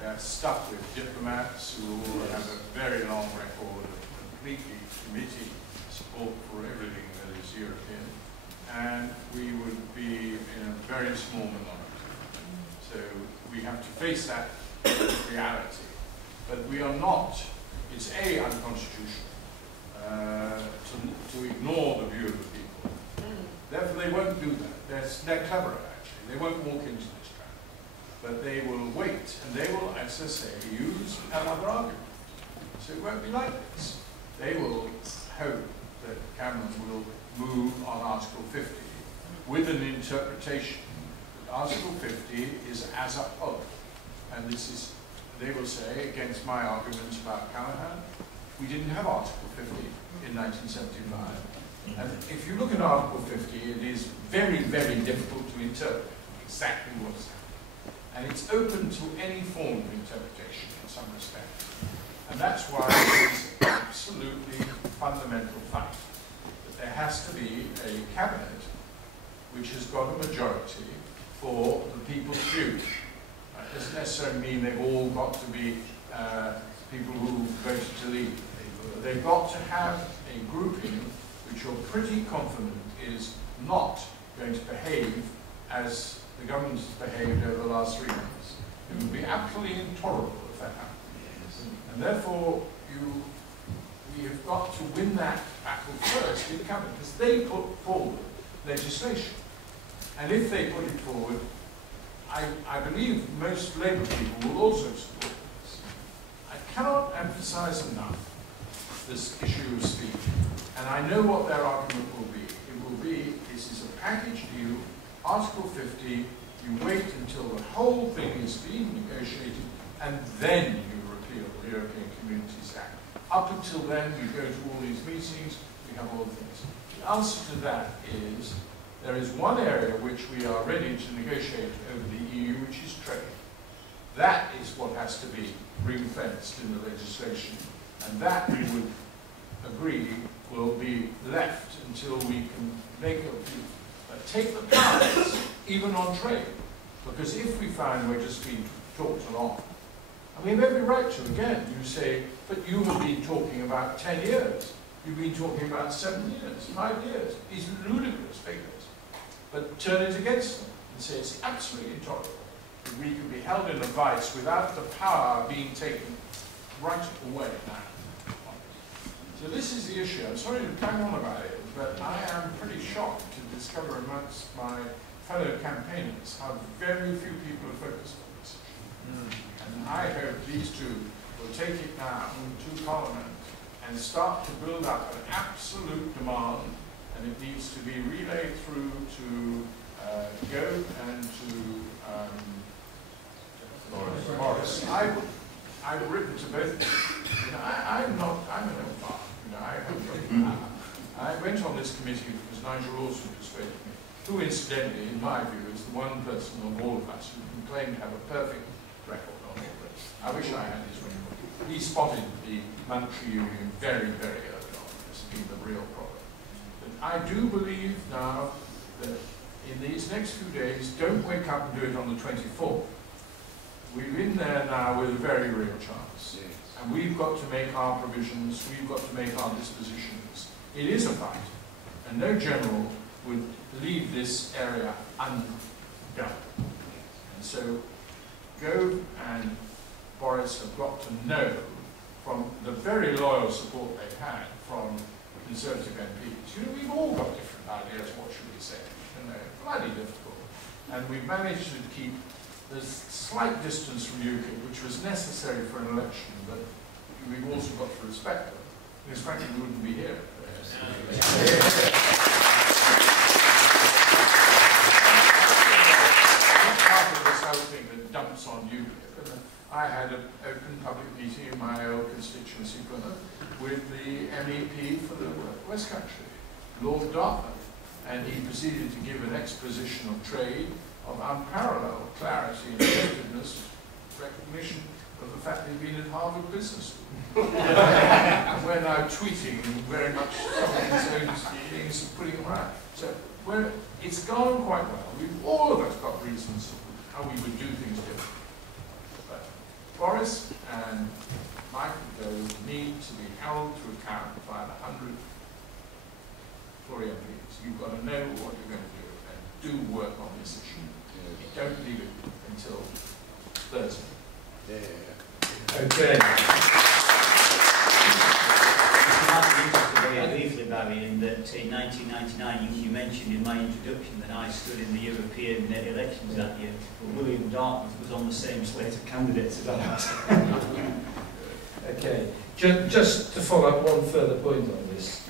They're stuck with diplomats who all have a very long record of completely committee support for everything that is European. And we would be in a very small minority. So we have to face that reality. But we are not, it's unconstitutional to ignore the view of the people. Therefore they won't do that. They're clever actually. They won't walk into this trap. But they will wait, and they will, as I say, use another argument. So it won't be like this. They will hope that Cameron will move on Article 50 with an interpretation that Article 50 is as a whole. And this is, they will say, against my arguments about Callahan, we didn't have Article 50 in 1975. And if you look at Article 50, it is very, very difficult to interpret exactly what's happening. And it's open to any form of interpretation in some respect. And that's why it is absolutely fundamental fact that there has to be a cabinet which has got a majority for the people's view. It doesn't necessarily mean they've all got to be people who voted to leave. They've got to have a grouping which you're pretty confident is not going to behave as the government has behaved over the last 3 months. It would be absolutely intolerable if that happened. And therefore, we have got to win that battle first in the cabinet, because they put forward legislation. And if they put it forward, I believe most Labour people will also support this. I cannot emphasise enough this issue of speed. And I know what their argument will be. It will be, this is a package deal, Article 50, you wait until the whole thing is being negotiated, and then you repeal the European Communities Act. Up until then, we go to all these meetings, we have all the things. The answer to that is, there is one area which we are ready to negotiate over the EU, which is trade. That is what has to be ring-fenced in the legislation, and that we would agree will be left until we can make take the plans, even on trade. Because if we find we're just being talked along, and we have every right to, again, you say, but you have been talking about 10 years, you've been talking about 7 years, 5 years, these ludicrous figures, but turn it against them and say it's absolutely intolerable that we can be held in a vice without the power being taken right away now. So this is the issue. I'm sorry to bang on about it, but I am pretty shocked to discover amongst my fellow campaigners how very few people are focused on this issue. And I hope these two will take it now to Parliament and start to build up an absolute demand, and it needs to be relayed through to Gove and to Boris. I've written to both of them. You know, I'm an old fart. You know, I went on this committee because Nigel Alston persuaded me, who incidentally, in my view, is the one person of all of us who can claim to have a perfect record on all this. I wish I had his record. He spotted the monetary union very, very early on as being the real problem. But I do believe now that in these next few days, don't wake up and do it on the 24th. We're in there now with a very real chance. Yes. And we've got to make our provisions, we've got to make our dispositions. It is a fight, and no general would leave this area undone. And so Gove and Boris have got to know from the very loyal support they've had from Conservative MPs. You know, we've all got different ideas, what should we say? You know, bloody difficult. And we've managed to keep the slight distance from UKIP, which was necessary for an election, but we've also got to respect them, because frankly we wouldn't be here. Part of this whole thing that dumps on UKIP. I had an open public meeting in my old constituency, Plymouth, with the MEP for the West Country, Lord Dartmouth, and he proceeded to give an exposition of trade of unparalleled clarity and effectiveness, recognition of the fact that he'd been at Harvard Business School. And we're now tweeting very much some of his own things and putting them around. So it's gone quite well. We've all of us got reasons how we would do things differently. But Boris and Michael Gove need to be held to account by the 100 Tory MPs. You've got to know what you're going to do and do work on this issue. You don't leave it until Thursday. Okay. Very briefly, Barry, in that in 1999 you mentioned in my introduction that I stood in the European elections that year, but William Dartmouth was on the same slate of candidates as I was. Okay, just to follow up one further point on this.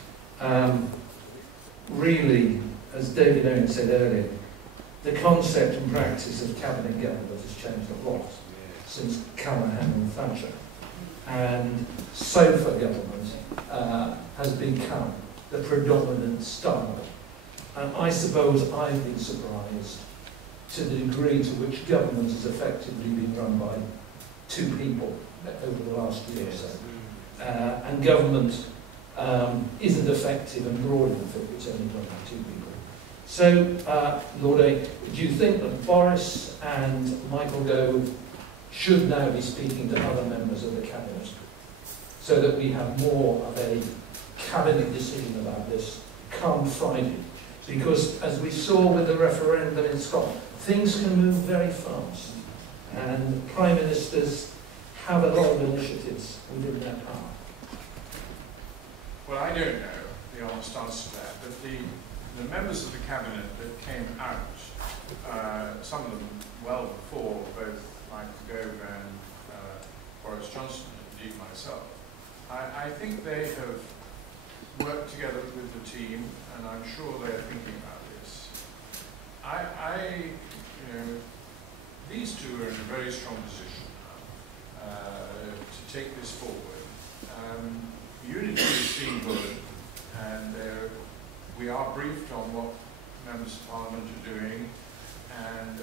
Really, as David Owen said earlier, the concept and practice of cabinet government has changed a lot since Cameron and Thatcher. And sofa government has become the predominant style. And I suppose I've been surprised to the degree to which government has effectively been run by two people over the last year or so. And government isn't effective and broad enough if it's only run by two people. So, Lord A, do you think that Boris and Michael Gove should now be speaking to other members of the Cabinet so that we have more of a Cabinet decision about this come Friday? Because, as we saw with the referendum in Scotland, things can move very fast, and Prime Ministers have a lot of initiatives within their power. Well, I don't know the honest answer to that, but the members of the Cabinet that came out, some of them well before both Michael Gove and Boris Johnson, and indeed myself, I think they have worked together with the team, and I'm sure they're thinking about this. You know, these two are in a very strong position to take this forward. Unity is being good, and we are briefed on what members of Parliament are doing, and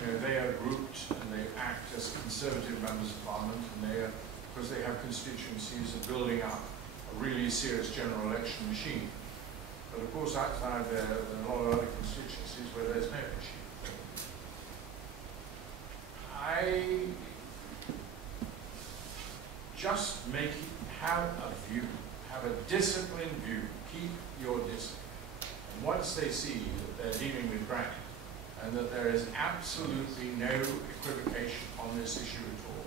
you know, they are grouped and they act as Conservative members of Parliament, and they are, because they have constituencies, are building up a really serious general election machine. But of course, outside there are a lot of other constituencies where there's no machine. I just have a view, have a disciplined view, keep your discipline. And once they see that they're dealing with ground, and that there is absolutely no equivocation on this issue at all,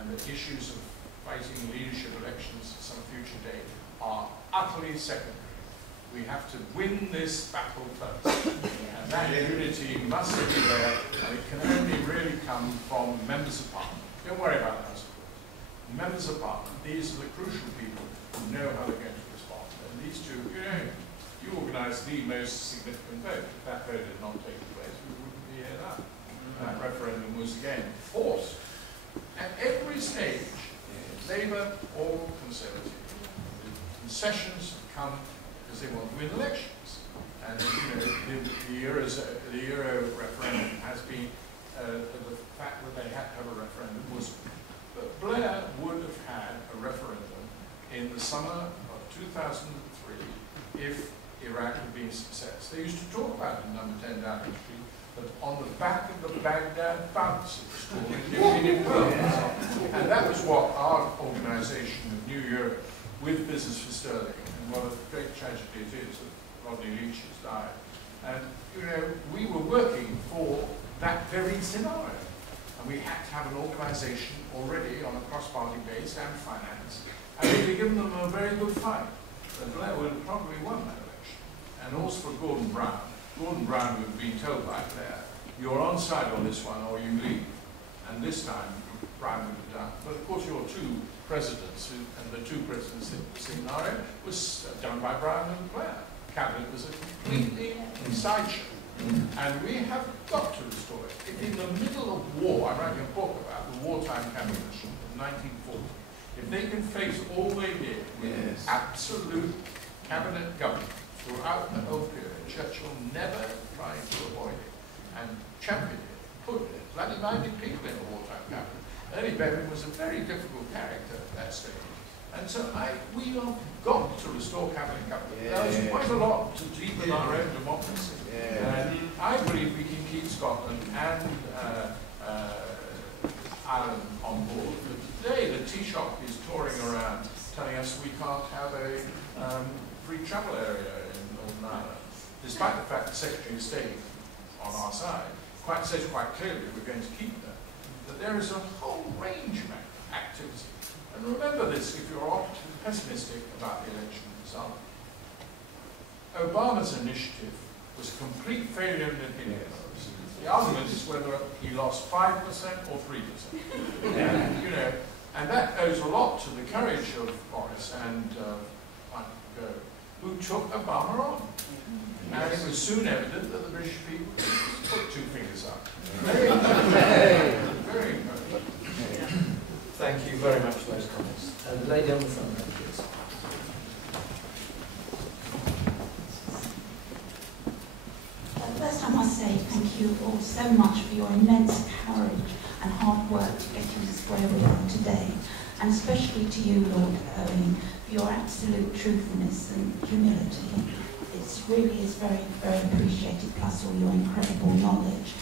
and the issues of fighting leadership elections at some future date are utterly secondary. We have to win this battle first. And that unity must be there, and it can only really come from members of Parliament. Don't worry about the House of Commons. Members of Parliament, these are the crucial people who know how they're going to respond. And these two, you organised the most significant vote. If that vote had not taken place, we wouldn't be here now. That referendum was again forced. At every stage, Labour or Conservative, the concessions have come because they want to win elections. And the Euro referendum has been, the fact that they had to have a referendum was that Blair would have had a referendum in the summer of 2003 if Iraq had been a success. They used to talk about it in number 10 Downing Street, but on the back of the Baghdad bounce it was called the Union World. And that was what our organisation of New Europe with Business for Sterling, and what a great tragedy it is that Rodney Leach has died. And we were working for that very scenario. And we had to have an organisation already on a cross-party base and finance. And we'd given them a very good fight. And Blair would have probably won that election. And also for Gordon Brown. Gordon Brown would have been told by Blair, you're on side on this one or you leave. And this time, Brown would have done. But of course, your two presidents, and the two presidents in the scenario, was done by Brown and Blair. Cabinet was a completely sideshow. And we have got to restore it. If in the middle of war, I'm writing a book about the wartime cabinet of 1940, if they can face all they did with absolute cabinet government throughout the whole period, Churchill never tried to avoid it and championed it, put it, bloody minded people in the wartime cabinet. Ernie Bevan was a very difficult character at that stage. And so we have got to restore cabinet government. There's quite a lot to deepen our own democracy. And I believe we can keep Scotland and Ireland on board. But today the Taoiseach is touring around telling us we can't have a free travel area in Northern Ireland, despite the fact the Secretary of State on our side says quite clearly we're going to keep that. But there is a whole range of activity. And remember this if you're pessimistic about the election result. Obama's initiative was a complete failure in opinion polls. The argument is whether he lost 5% or 3%. And that owes a lot to the courage of Boris and Michael Gove, who took Obama on. And it was soon evident that the British people put two fingers up. Very encouraging. Thank you very much for those comments. The lady on the front there, please. First, I must say thank you all so much for your immense courage and hard work to get us where we are today, and especially to you, Lord Owen, for your absolute truthfulness and humility. It really is very, very appreciated, plus all your incredible knowledge.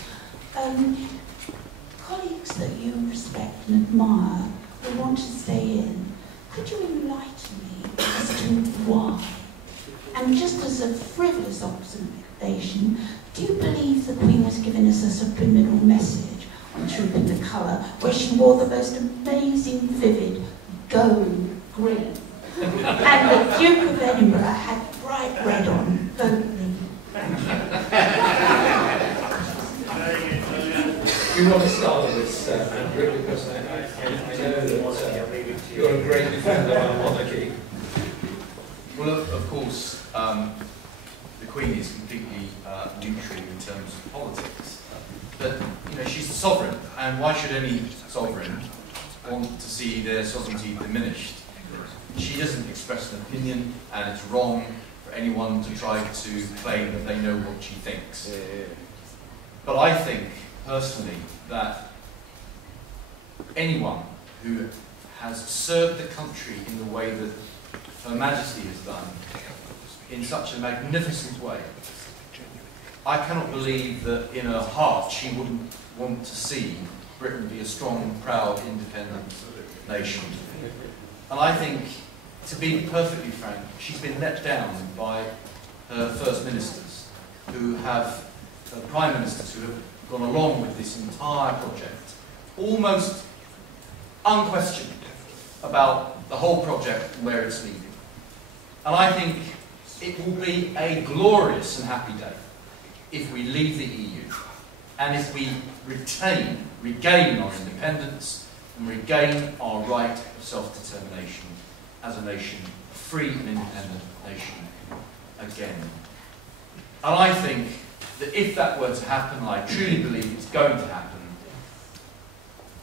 Colleagues that you respect and admire will want to stay in. Could you enlighten me as to why? And just as a frivolous observation, do you believe the Queen was giving us a subliminal message on Trooping the Colour, where she wore the most amazing, vivid gold green, and the Duke of Edinburgh had bright red on? Vote me. We want to start with this, Andrew, because I know that you're a great defender of our monarchy. Well, of course, the Queen is completely neutral in terms of politics. But, she's the sovereign, and why should any sovereign want to see their sovereignty diminished? She doesn't express an opinion, and it's wrong for anyone to try to claim that they know what she thinks. But I think, personally, that anyone who has served the country in the way that Her Majesty has done, in such a magnificent way, I cannot believe that in her heart she wouldn't want to see Britain be a strong, proud, independent nation. And I think, to be perfectly frank, she's been let down by her First Ministers, who have, Prime Ministers who have gone along with this entire project, almost unquestioned about the whole project and where it's leading. And I think it will be a glorious and happy day if we leave the EU and if we regain our independence and regain our right of self-determination as a nation, a free and independent nation again. And I think that if that were to happen, and I truly believe it's going to happen,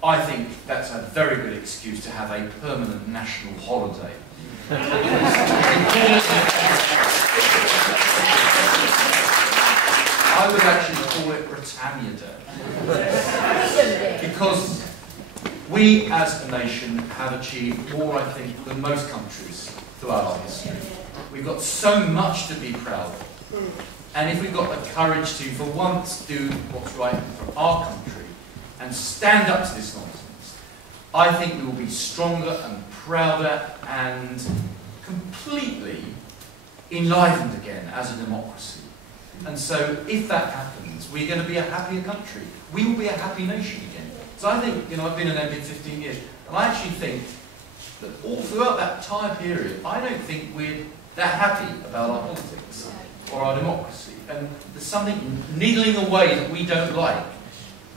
I think that's a very good excuse to have a permanent national holiday. I would actually call it Britannia Day. Because we as a nation have achieved more, I think, than most countries throughout our history. We've got so much to be proud of. And if we've got the courage to, for once, do what's right for our country and stand up to this nonsense, I think we will be stronger and prouder and completely enlivened again as a democracy. And so if that happens, we're going to be a happier country. We will be a happy nation again. So I think, I've been an MP 15 years, and I actually think that all throughout that entire period, I don't think we're that happy about our politics or our democracy. And there's something needling away that we don't like.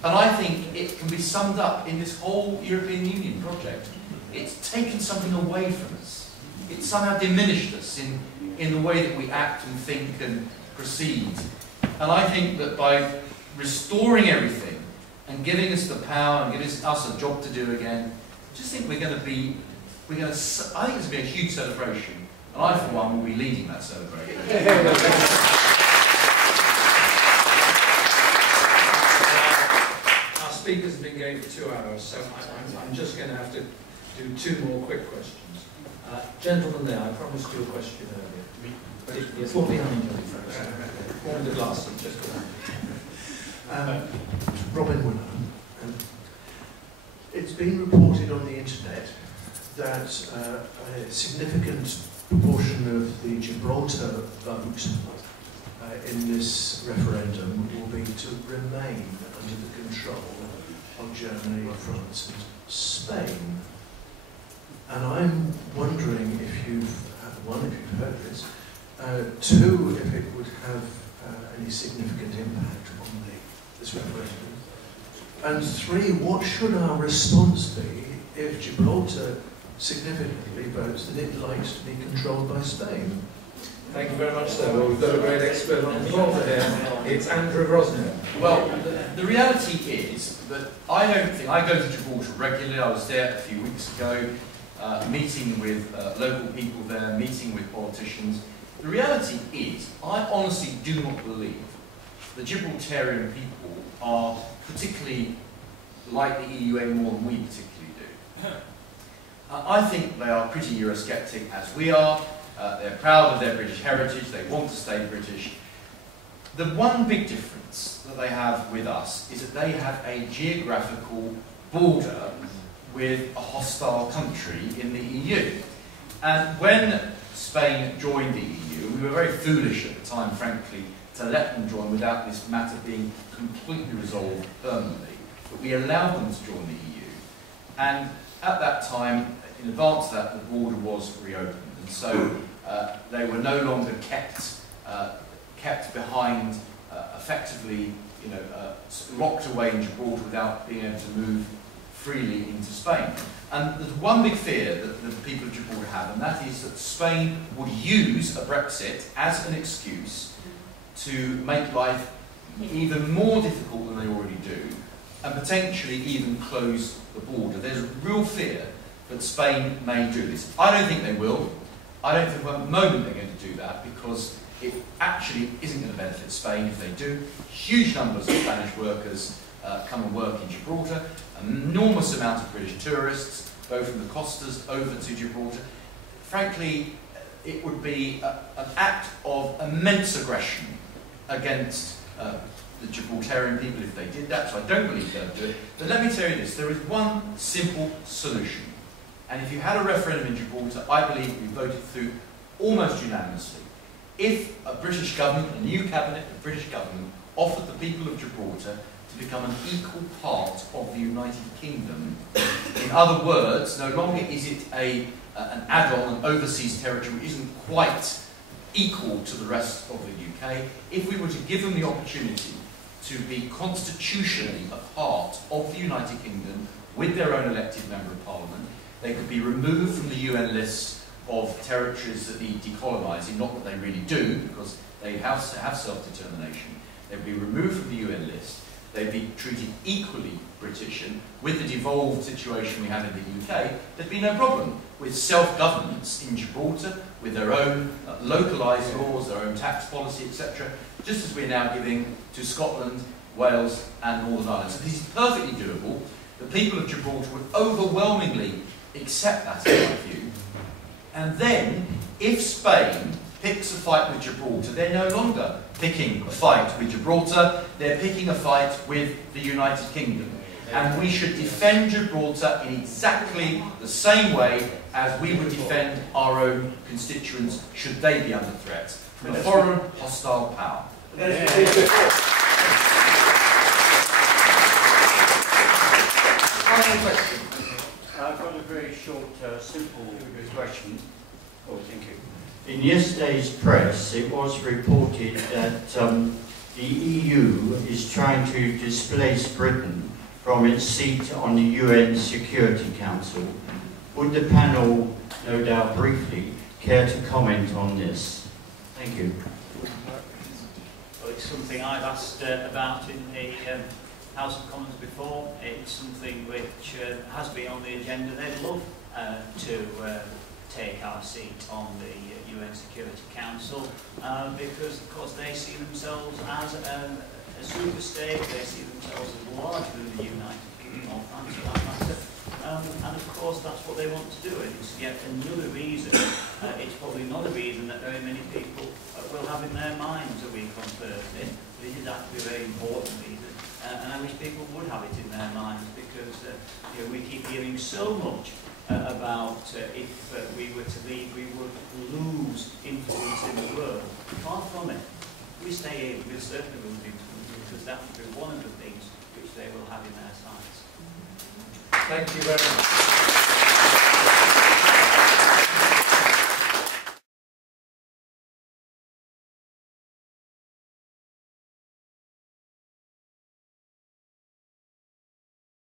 And I think it can be summed up in this whole European Union project. It's taken something away from us. It's somehow diminished us in the way that we act and think and proceed. And I think that by restoring everything and giving us the power and giving us a job to do again, I just think I think it's going to be a huge celebration. And I, for one, will be leading that celebration. Our speakers have been going for 2 hours, so I'm just going to have to do 2 more quick questions. Gentleman there, I promised you a question earlier. But it's what behind you, folks. One with the glasses, just for that. Robin Winner. It's been reported on the internet that a significant proportion of the Gibraltar vote in this referendum will be to remain under the control of Germany, France and Spain. And I'm wondering if you've heard this, 2, if it would have any significant impact on this referendum, and 3, what should our response be if Gibraltar significantly votes that it likes to be controlled by Spain? Thank you very much, sir. Well, we've got a great expert on the floor here. It's Andrew Rossindell. Well, the reality is that I go to Gibraltar regularly. I was there a few weeks ago, meeting with local people there, meeting with politicians. The reality is, I honestly do not believe the Gibraltarian people are particularly like the EU any more than we particularly do. I think they are pretty Eurosceptic as we are. They're proud of their British heritage. They want to stay British. The one big difference that they have with us is that they have a geographical border with a hostile country in the EU. And when Spain joined the EU, we were very foolish at the time, frankly, to let them join without this matter being completely resolved permanently. But we allowed them to join the EU. And at that time, in advance of that, the border was reopened. And so they were no longer kept behind, effectively, locked away in Gibraltar without being able to move freely into Spain. And there's one big fear that the people of Gibraltar have, and that is that Spain would use a Brexit as an excuse to make life even more difficult than they already do, and potentially even close the border. There's a real fear that Spain may do this. I don't think they will. I don't think for a moment they're going to do that, because it actually isn't going to benefit Spain if they do. Huge numbers of Spanish workers come and work in Gibraltar. An enormous amount of British tourists go from the Costas over to Gibraltar. Frankly, it would be an act of immense aggression against the Gibraltarian people if they did that, so I don't believe they'll do it. But let me tell you this, there is one simple solution. And if you had a referendum in Gibraltar, I believe we voted through almost unanimously. If a British government, a new cabinet, a British government, offered the people of Gibraltar to become an equal part of the United Kingdom, in other words, no longer is it an add-on, an overseas territory which isn't quite equal to the rest of the UK, if we were to give them the opportunity to be constitutionally a part of the United Kingdom with their own elected Member of Parliament, they could be removed from the UN list of territories that need decolonising, not that they really do, because they have self-determination. They'd be removed from the UN list, they'd be treated equally British, and with the devolved situation we have in the UK, there'd be no problem with self-governance in Gibraltar, with their own localised laws, their own tax policy, etc., just as we're now giving to Scotland, Wales and Northern Ireland. So this is perfectly doable. The people of Gibraltar would overwhelmingly accept that, in my view. And then, if Spain picks a fight with Gibraltar, they're no longer picking a fight with Gibraltar, they're picking a fight with the United Kingdom. And we should defend Gibraltar in exactly the same way as we would defend our own constituents should they be under threat from a foreign hostile power. I've got a very short, simple question. Oh, thank you. In yesterday's press, it was reported that the EU is trying to displace Britain from its seat on the UN Security Council. Would the panel, no doubt briefly, care to comment on this? Thank you. Well, it's something I've asked about in the House of Commons before. It's something which has been on the agenda. They'd love to take our seat on the UN Security Council because, of course, they see themselves as a super state. They see themselves as larger than the United Kingdom or France for that matter. And of course, that's what they want to do. And it's yet another reason. It's probably not a reason that very many people will have in their minds a week on Thursday. But it is actually a very important reason. And I wish people would have it in their minds because you know, we keep hearing so much about if we were to leave, we would lose influence in the world. Far from it. If we stay here, we'll certainly lose influence because that will be one of the things which they will have in their sights. Thank you very much.